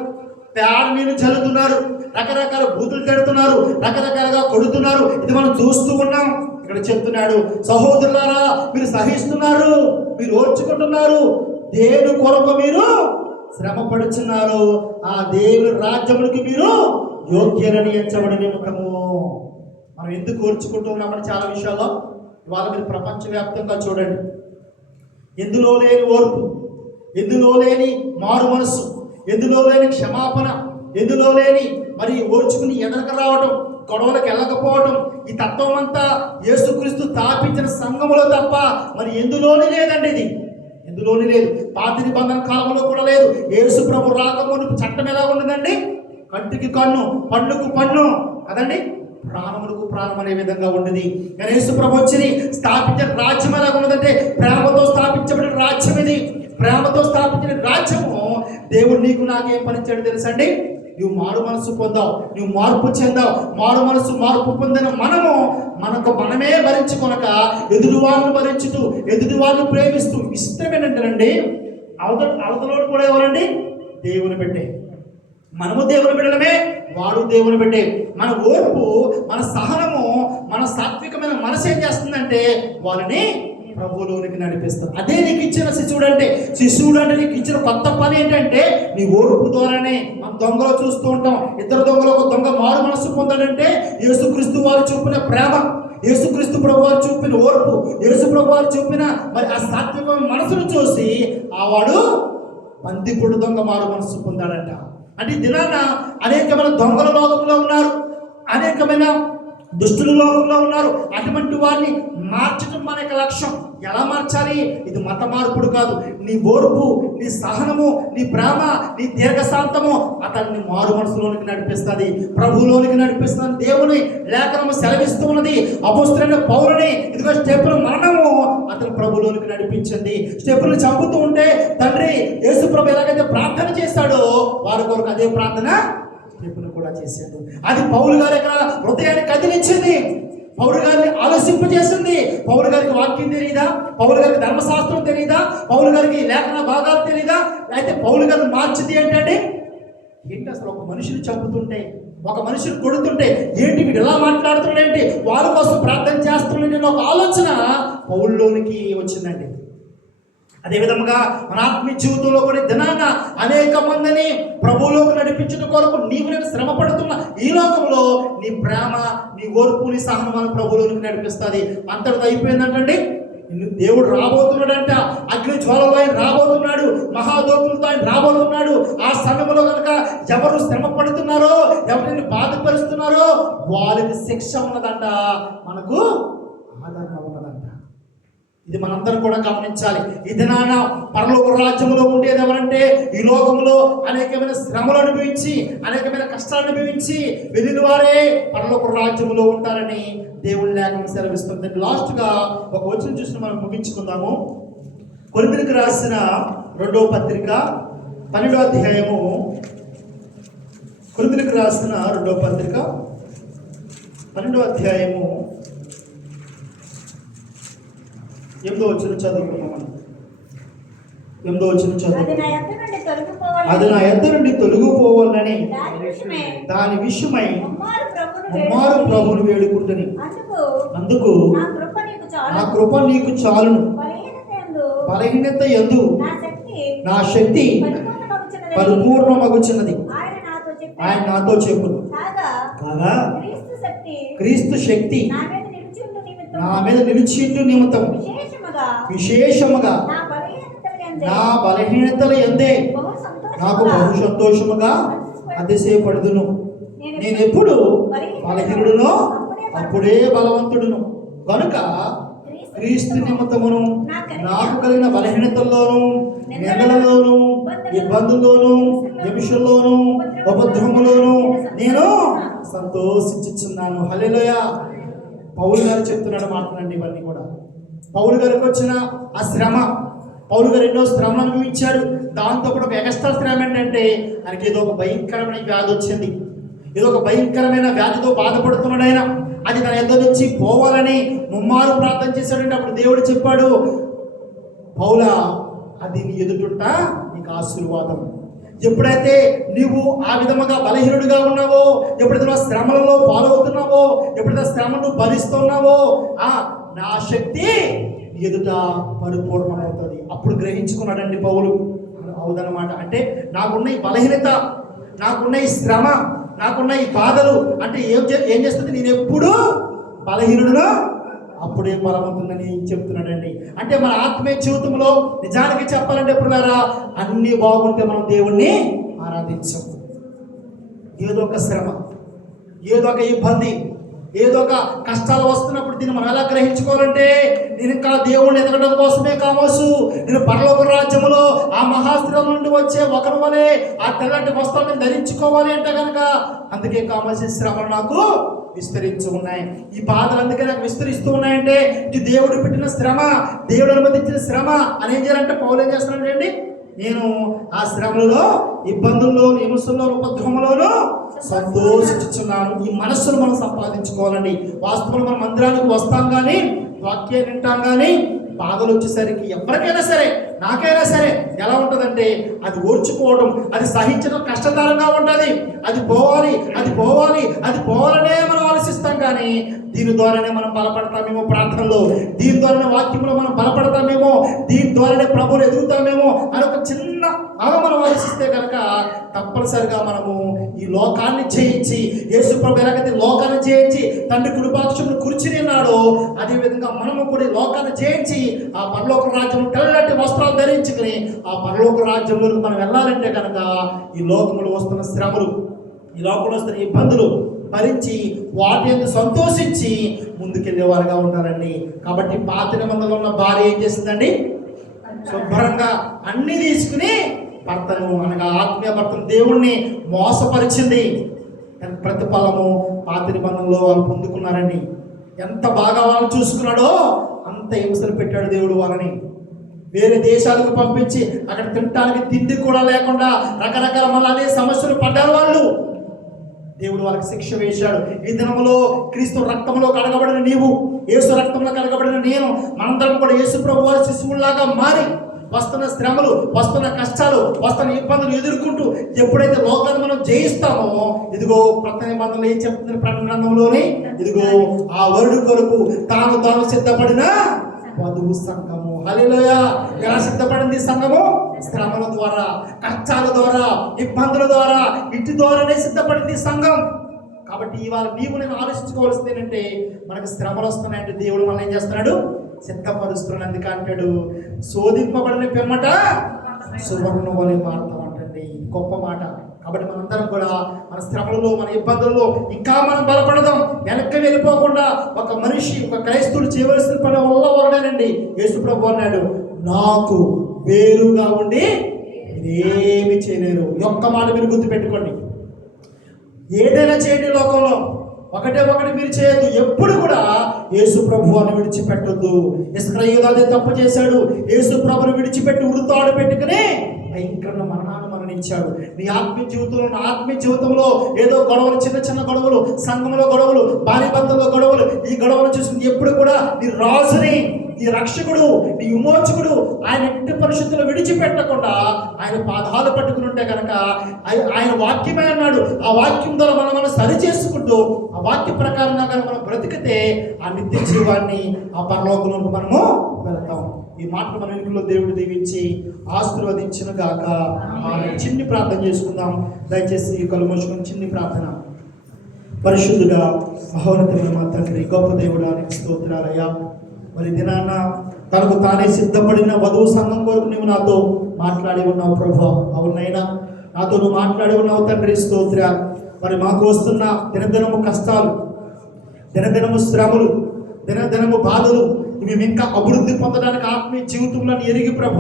పేడ నీళ్ళు చల్లుతున్నారు, రకరకాల బూతులు తిడుతున్నారు, రకరకాలుగా కొడుతున్నారు. ఇది మనం చూస్తూ ఉన్నాం. ఇక్కడ చెప్తున్నాడు, సహోదరులారా మీరు సహిస్తున్నారు, మీరు ఓర్చుకుంటున్నారు, దేవుని కొరకు మీరు శ్రమ పడుచున్నారు, ఆ దేవుని రాజ్యమునికి మీరు యోగ్యులని ఎంచబడి నిమిత్తము. మనం ఎందుకు ఓర్చుకుంటూ ఉన్నామని చాలా విషయాల్లో ఇవాళ మీరు ప్రపంచవ్యాప్తంగా చూడండి. ఎందులో లేని ఓర్పు, ఎందులో లేని మారు మనసు, ఎందులో లేని క్షమాపణ, ఎందులో లేని మరి ఓర్చుకుని ఎదరకు రావటం, గొడవలకు వెళ్ళకపోవటం, ఈ తత్వం అంతా యేసుక్రీస్తు స్థాపించిన సంఘములో తప్ప మరి ఎందులోనే లేదండి. ఇది ఎందులోనే లేదు. పాత నిబంధన కాలంలో కూడా లేదు. యేసు ప్రభు రాకమునుపు చట్టం ఎలా ఉండదండి? కంటికి కన్ను, పన్నుకు పన్ను కదండి, ప్రాణములకు ప్రాణం అనే విధంగా ఉండేది. కానీ యేసు ప్రభు వచ్చి స్థాపించిన రాజ్యం ఎలా ఉన్నదంటే ప్రేమతో స్థాపించబడిన రాజ్యం ఇది. ప్రేమతో స్థాపించిన రాజ్యము దేవుడు నీకు నాకేం పనిచ్చాడు తెలుసండి? నువ్వు మారు మనసు పొందావు, నువ్వు మార్పు చెందావు. మార్పు పొందిన మనకు మనమే భరించుకొనక ఎదుటివారిని భరించుతూ, ఎదుటివారిని ప్రేమిస్తూ. ఇష్టమేనంటేనండి అవతలోడు కూడా ఎవరండి? దేవుని బిడ్డే. మనము దేవుని బిడ్డలమే, వాడు దేవుని బిడ్డే. మన ఓర్పు, మన సహనము, మన సాత్వికమైన మనసు ఏం చేస్తుందంటే వాళ్ళని ప్రభువులోనికి నడిపిస్తుంది. అదే నీకు ఇచ్చిన శిశువుడు అంటే నీకు ఇచ్చిన కొత్త పని ఏంటంటే నీ ఓర్పు ద్వారానే. మనం దొంగలో చూస్తూ ఉంటాం, ఇద్దరు దొంగలు ఒక దొంగ మారు మనసు పొందాడంటే యేసుక్రీస్తు వారు చూపిన ప్రేమ, యేసుక్రీస్తు ప్రభు వారు చూపిన ఓర్పు, యేసు ప్రభు వారు చూపిన మరి ఆ సాత్వికమైన మనసును చూసి ఆ వాడు బందిపుడు దొంగ మారు మనసు పొందాడంట. అంటే దినాన అనేకమైన దొంగల లోకంలో ఉన్నారు, అనేకమైన దుష్టుల లోకంలో ఉన్నారు. అటువంటి వారిని మార్చడం మన యొక్క లక్ష్యం. ఎలా మార్చాలి? ఇది మత మార్పుడు కాదు. నీ ఓర్పు, నీ సహనము, నీ ప్రేమ, నీ దీర్ఘశాంతము అతన్ని మారు మనసులోనికి నడిపిస్తుంది, ప్రభువులోనికి నడిపిస్తుంది. దేవుని లేఖనము సెలవిస్తూ ఉన్నది. అపోస్తలుడైన పౌలుని ఇదిగో స్టెఫెను మరణము అతను ప్రభువులోనికి నడిపించింది. స్టెఫెను చంపుతూ ఉంటే తండ్రి యేసు ప్రభు ఎలాగైతే ప్రార్థన చేశాడో వారి కొరకు అదే ప్రార్థన స్టెఫెను కూడా చేశాడు. అది పౌలు గారి యొక్క హృదయాన్ని కదిలించింది, పౌలు గారిని ఆలోచింపజేసింది. పౌలు గారికి వాక్యం తెలియదా? పౌలు గారికి ధర్మశాస్త్రం తెలియదా? పౌలు గారికి లేఖన భాగాలు తెలియదా? అయితే పౌలు గారిని మార్చింది ఏంటంటే ఏంటి అసలు ఒక మనిషిని చంపుతుంటే, ఒక మనిషిని కొడుతుంటే ఏంటి వీడు ఎలా మాట్లాడుతున్నాడేంటి, వాళ్ళ కోసం ప్రార్థన చేస్తున్నాడని ఒక ఆలోచన పౌల్లోనికి వచ్చిందండి. అదేవిధంగా మన ఆత్మీయ జీవితంలో కూడా దినాన అనేక మందిని ప్రభువులోకి నడిపించడం కొరకు నీవు నేను శ్రమ పడుతున్న ఈ లోకంలో నీ ప్రేమ, నీ ఓర్పు, నీ సహనం మన ప్రభువులోకి నడిపిస్తుంది. అంతటితో అయిపోయిందంటండి. దేవుడు రాబోతున్నాడంట, అగ్ని జ్వాలలో ఆయన రాబోతున్నాడు, మహాదోతులతో ఆయన రాబోతున్నాడు. ఆ సమయంలో కనుక ఎవరు శ్రమ పడుతున్నారో, ఎవరిని బాధపరుస్తున్నారో వాళ్ళకి శిక్ష ఉన్నదంట, మనకు ఆదరణ ఉన్నదంట. ఇది మనందరం కూడా గమనించాలి. ఈ దినాన పరలోక రాజ్యంలో ఉండేది ఎవరంటే ఈ లోకంలో అనేకమైన శ్రమలు అనుభవించి, అనేకమైన కష్టాలు అనుభవించి వెళ్ళిన వారే పరలోక రాజ్యంలో ఉంటారని దేవుని లేఖనం సెలవిస్తుంది. లాస్ట్గా ఒక వచనం చూసి మనం ముగించుకుందాము. కొరింథీయులకు రాసిన 2వ పత్రిక 12వ అధ్యాయము. కొరింథీయులకు రాసిన 2వ పత్రిక 12వ అధ్యాయము 8వ వచనం చదువుకున్నాం. 8వ వచనం చదువు. అది నా యొద్ద నుండి తొలగిపోవాలని దాని విషయమై ముమ్మారు ప్రభువును వేడుకుంటుని, అందుకు నా కృప నీకు చాలును, బలహీనత యందు నా శక్తి పరిపూర్ణమగుచున్నది ఆయన నాతో చెప్పును. కాగా క్రీస్తు శక్తి నా మీద నిలిచిండు నిమిత్తం విశేషముగా నా బలహీనతల యందే నాకు బహు సంతోషముగా అతిశయపడుదును. నేను ఎప్పుడు బలహీనుడునో అప్పుడే బలవంతుడును. కనుక క్రీస్తు నిమిత్తమును నాకు కలిగిన బలహీనతల్లోనూ, నిందలలోనూ, ఇబ్బందుల్లోనూ, హింసల్లోనూ, ఉపద్రవములోనూ నేను సంతోషించుచున్నాను. హల్లెలూయా. పౌలు గారు చెప్తున్నాడు మాట్లాడండి. ఇవన్నీ కూడా పౌలు గారికి వచ్చిన ఆ శ్రమ, పౌలు గారు ఎన్నో శ్రమలు అనుభవించారు. దాంతో కూడా ఒక ఎక్స్ట్రా శ్రమ ఏంటంటే ఆయనకి ఏదో ఒక భయంకరమైన వ్యాధి వచ్చింది, ఏదో ఒక భయంకరమైన వ్యాధితో బాధపడుతున్నాడు ఆయన. అది తన యొద్ద నుంచి పోవాలని ముమ్మారు ప్రార్థన చేశాడంటే అప్పుడు దేవుడు చెప్పాడు, పౌలా అది నీ ఎదుటుంటా నీకు ఆశీర్వాదం. ఎప్పుడైతే నీవు ఆ విధముగా బలహీనుడిగా ఉన్నావో, ఎప్పుడైతే నువ్వు శ్రమలలో పాలవుతున్నావో, ఎప్పుడైతే శ్రమను భరిస్తున్నావో నా శక్తి ఎదుట పరిపూర్ణమవుతుంది. అప్పుడు గ్రహించుకున్నాడండి పౌలు. అవుదన్నమాట. అంటే నాకున్న ఈ బలహీనత, నాకున్న ఈ శ్రమ, నాకున్న ఈ బాధలు అంటే ఏం చేస్తుంది, నేను ఎప్పుడు బలహీనుడునో అప్పుడే బలవంతుందని చెప్తున్నాడండి. అంటే మన ఆత్మీయ జీవితంలో నిజానికి చెప్పాలంటే ఎప్పుడున్నారా అన్నీ బాగుంటే మనం దేవుణ్ణి ఆరాధించం. ఏదో ఒక శ్రమ, ఏదో ఒక ఇబ్బంది, ఏదో ఒక కష్టాలు వస్తున్నప్పుడు దీన్ని మనం ఎలా గ్రహించుకోవాలంటే నేను ఇంకా దేవుణ్ణి ఎదగడం కోసమే కావచ్చు, నేను పరలోక రాజ్యములో ఆ మహాస్త్రం నుండి వచ్చే ఒకరి వలె ఆ తెల్లటి వస్త్రాలను ధరించుకోవాలి అంటే కనుక అందుకే కావాల్సిన శ్రమలు నాకు విస్తరించి ఉన్నాయి. ఈ బాధలు అందుకే నాకు విస్తరిస్తూ ఉన్నాయంటే ఇది దేవుడు పెట్టిన శ్రమ, దేవుడు అనుమతించిన శ్రమ అని ఏం చేయాలంటే పౌలు ఏం చేస్తున్నాడు అండి, నేను ఆ శ్రమలలో, ఇబ్బందుల్లో, హింసల్లో, ఉపద్రవములోనూ సంతోషించుచున్నాను. ఈ మనస్సును మనం సంపాదించుకోవాలండి. వాస్తవంలో మనం మందిరానికి వస్తాం కానీ, వాక్యాన్ని వింటాం కానీ, బాధలు వచ్చేసరికి ఎవరికైనా సరే, నాకైనా సరే ఎలా ఉంటుందంటే అది ఓర్చుకోవడం, అది సహించడం కష్టతరంగా ఉంటుంది. అది పోవాలి, అది పోవాలి, అది పోవాలనే మనం ఆలోచిస్తాం. కానీ దీని ద్వారానే మనం బలపడతామేమో ప్రార్థనలో, దీని ద్వారానే వాక్యంలో మనం బలపడతామేమో, దీని ద్వారానే ప్రభువులు ఎదుగుతామేమో అని ఒక చిన్న మనం ఆలోచిస్తే కనుక తప్పనిసరిగా మనము ఈ లోకాన్ని జయించి, యేసు ప్రభు ఎలాగైతే లోకాన్ని జయించి తండ్రి కుడిపాక్షమును కూర్చుని ఉన్నాడో, అదేవిధంగా మనము కూడా ఈ లోకాన్ని జయించి ఆ పరలోక రాజ్యంలో తెల్లటి వస్త్రాలు ధరించుకుని ఆ పరలోక రాజ్యంలోకి మనం వెళ్ళాలంటే కనుక ఈ లోకంలో వస్తున్న శ్రమలు, ఈ లోకంలో వస్తున్న ఇబ్బందులు భరించి వాటి యొక్క సంతోషించి ముందుకెళ్ళేవారుగా ఉండాలండి. కాబట్టి పాత నిబంధనలో ఉన్న భార్య ఏం చేసిందండి? శుభ్రంగా అన్ని తీసుకుని భర్తను, అనగా ఆత్మీయ భర్తను, దేవుణ్ణి మోసపరిచింది. ప్రతిఫలము పాత నిబంధనలో వాళ్ళు పొందుకున్నారండి. ఎంత బాగా వాళ్ళు చూసుకున్నాడో అంత హింసలు పెట్టాడు దేవుడు వాళ్ళని. వేరే దేశాలకు పంపించి అక్కడ తినడానికి తిండి కూడా లేకుండా రకరకాల మళ్ళీ అదే సమస్యలు పడ్డారు వాళ్ళు. దేవుడు వాళ్ళకి శిక్ష వేశాడు. ఈ దినములో క్రీస్తు రక్తంలో కడగబడిన నీవు, యేసు రక్తంలో కడగబడిన నేను, మనందరం కూడా యేసు ప్రభు వారి శిశువులాగా మారి వస్తున్న శ్రమలు, వస్తున్న కష్టాలు, వస్తున్న ఇబ్బందులు ఎదుర్కొంటూ ఎప్పుడైతే లోకాన్ని మనం జయిస్తామో, ఇదిగో కొత్త నిబంధనలు ఏం చెప్తుంది ప్రకటన గ్రంథంలోని, ఇదిగో ఆ వరుడు కొరకు తాను సిద్ధపడిన వధువు సంఘము. హల్లెలూయా! ఎలా సిద్ధపడింది సంఘము? శ్రమల ద్వారా, కష్టాల ద్వారా, ఇబ్బందుల ద్వారా, ఇంటి ద్వారానే సిద్ధపడింది సంఘం. కాబట్టి ఇవాళ నీవు నేను ఆలోచించుకోవాల్సింది ఏంటంటే, మనకు శ్రమలు వస్తున్నాయంటే దేవుడు మనల్ని ఏం చేస్తున్నాడు? సిద్ధపరుస్తున్నాడు. అందుకే అంటాడు, శోధింపబడిన పిమ్మట సువర్ణ వలె మారుతామంటండి. గొప్ప మాట. కాబట్టి మనందరం కూడా మన శ్రమలలో, మన ఇబ్బందుల్లో ఇంకా మనం బలపడదాం. వెనక్కి వెళ్ళిపోకుండా ఒక మనిషి, ఒక క్రైస్తవుడు చేయవలసిన పని వల్ల ఒకడేనండి. యేసు ప్రభు అన్నాడు, నాకు వేరుగా ఉండి మీరేమి చేయలేరు. ఒక్క మాట మీరు గుర్తుపెట్టుకోండి. ఏదైనా చేయండి లోకంలో, ఒకటి మీరు చేయొద్దు. ఎప్పుడు కూడా యేసు ప్రభువుని విడిచిపెట్టొద్దు. ఇశ్రాయేలు అదే తప్పు చేశాడు. యేసు ప్రభువుని విడిచిపెట్టి ఉడుతాడు పెట్టుకుని భయంకరమైన మరణాన్ని మరణించాడు. నీ ఆత్మీయ జీవితంలో, నా ఆత్మీయ జీవితంలో ఏదో గొడవలు, చిన్న గొడవలు, సంఘంలో గొడవలు, భార్య భర్తల్లో గొడవలు, ఈ గొడవలు చూసుకుని ఎప్పుడు కూడా నీ రాజుని, నీ రక్షకుడు, నీ విమోచకుడు ఆయన ఇంటి పరిశుద్ధులు విడిచిపెట్టకుండా ఆయన పాదాలు పట్టుకుని ఉంటే కనుక ఆయన వాక్యమే అన్నాడు. ఆ వాక్యం ద్వారా మనం సరి చేసుకుంటూ ఆ వాక్య ప్రకారంగా కనుక మనం బ్రతికితే ఆ నిత్య జీవాన్ని, ఆ పరలోకంలోకి మనము వెళ్తాం. ఈ మాటలు మన ఇంట్లో దేవుడు దీవించి ఆశీర్వదించిన గాక. చిన్ని ప్రార్థన చేసుకుందాం. దయచేసి కళ్ళు మూసుకొని చిన్ని ప్రార్థన. పరిశుద్ధుగా మహోన్నతమైన మా తండ్రి, గొప్ప దేవుడా, నీకు స్తోత్రాలయ్యా. మరి దినాన్న తనకు తానే సిద్ధపడిన వధువు సంఘం కొరకు నువ్వు నాతో మాట్లాడి ఉన్నావు ప్రభు. అవునైనా నాతో నువ్వు మాట్లాడి ఉన్నావు తండ్రి, స్తోత్రాలు. మరి మాకు వస్తున్న దినదినము కష్టాలు, దినదినము శ్రమలు, దినదినము బాధలు, మేము ఇంకా అభివృద్ధి పొందడానికి ఆత్మీయ జీవితంలో ఎరిగి ప్రభు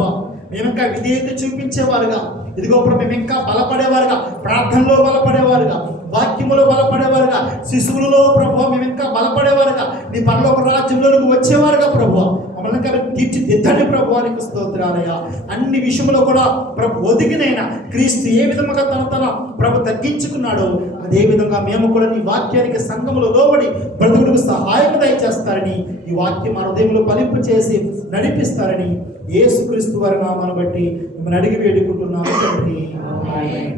మేము ఇంకా విధేయత చూపించేవారుగా, ఇదిగో ప్రభు మేము ఇంకా బలపడేవారుగా, ప్రార్థనలో బలపడేవారుగా, వాక్యములో బలపడేవారుగా, శిశువులలో ప్రభు మేము ఇంకా బలపడేవారుగా, నీ పరలోక రాజ్యంలోకి వచ్చేవారుగా ప్రభు మమ్మల్ని ఇంకా తీర్చిదిద్దండి ప్రభు. నీకు స్తోత్రాలయ్యా. అన్ని విషయంలో కూడా ప్రభు ఒదిగినైనా క్రీస్తు ఏ విధంగా తన ప్రభు తగ్గించుకున్నాడో అదే విధంగా మేము కూడా నీ వాక్యానికి సంఘములో లోబడి బ్రతుకుడికి సహాయం దయచేస్తారని, ఈ వాక్యం మన హృదయంలో ఫలింపు చేసి నడిపిస్తారని యేసుక్రీస్తు వారి నామాన్ని బట్టి మిమ్మల్ని అడిగి వేడుకుంటున్నాను తండ్రి. ఆమేన్.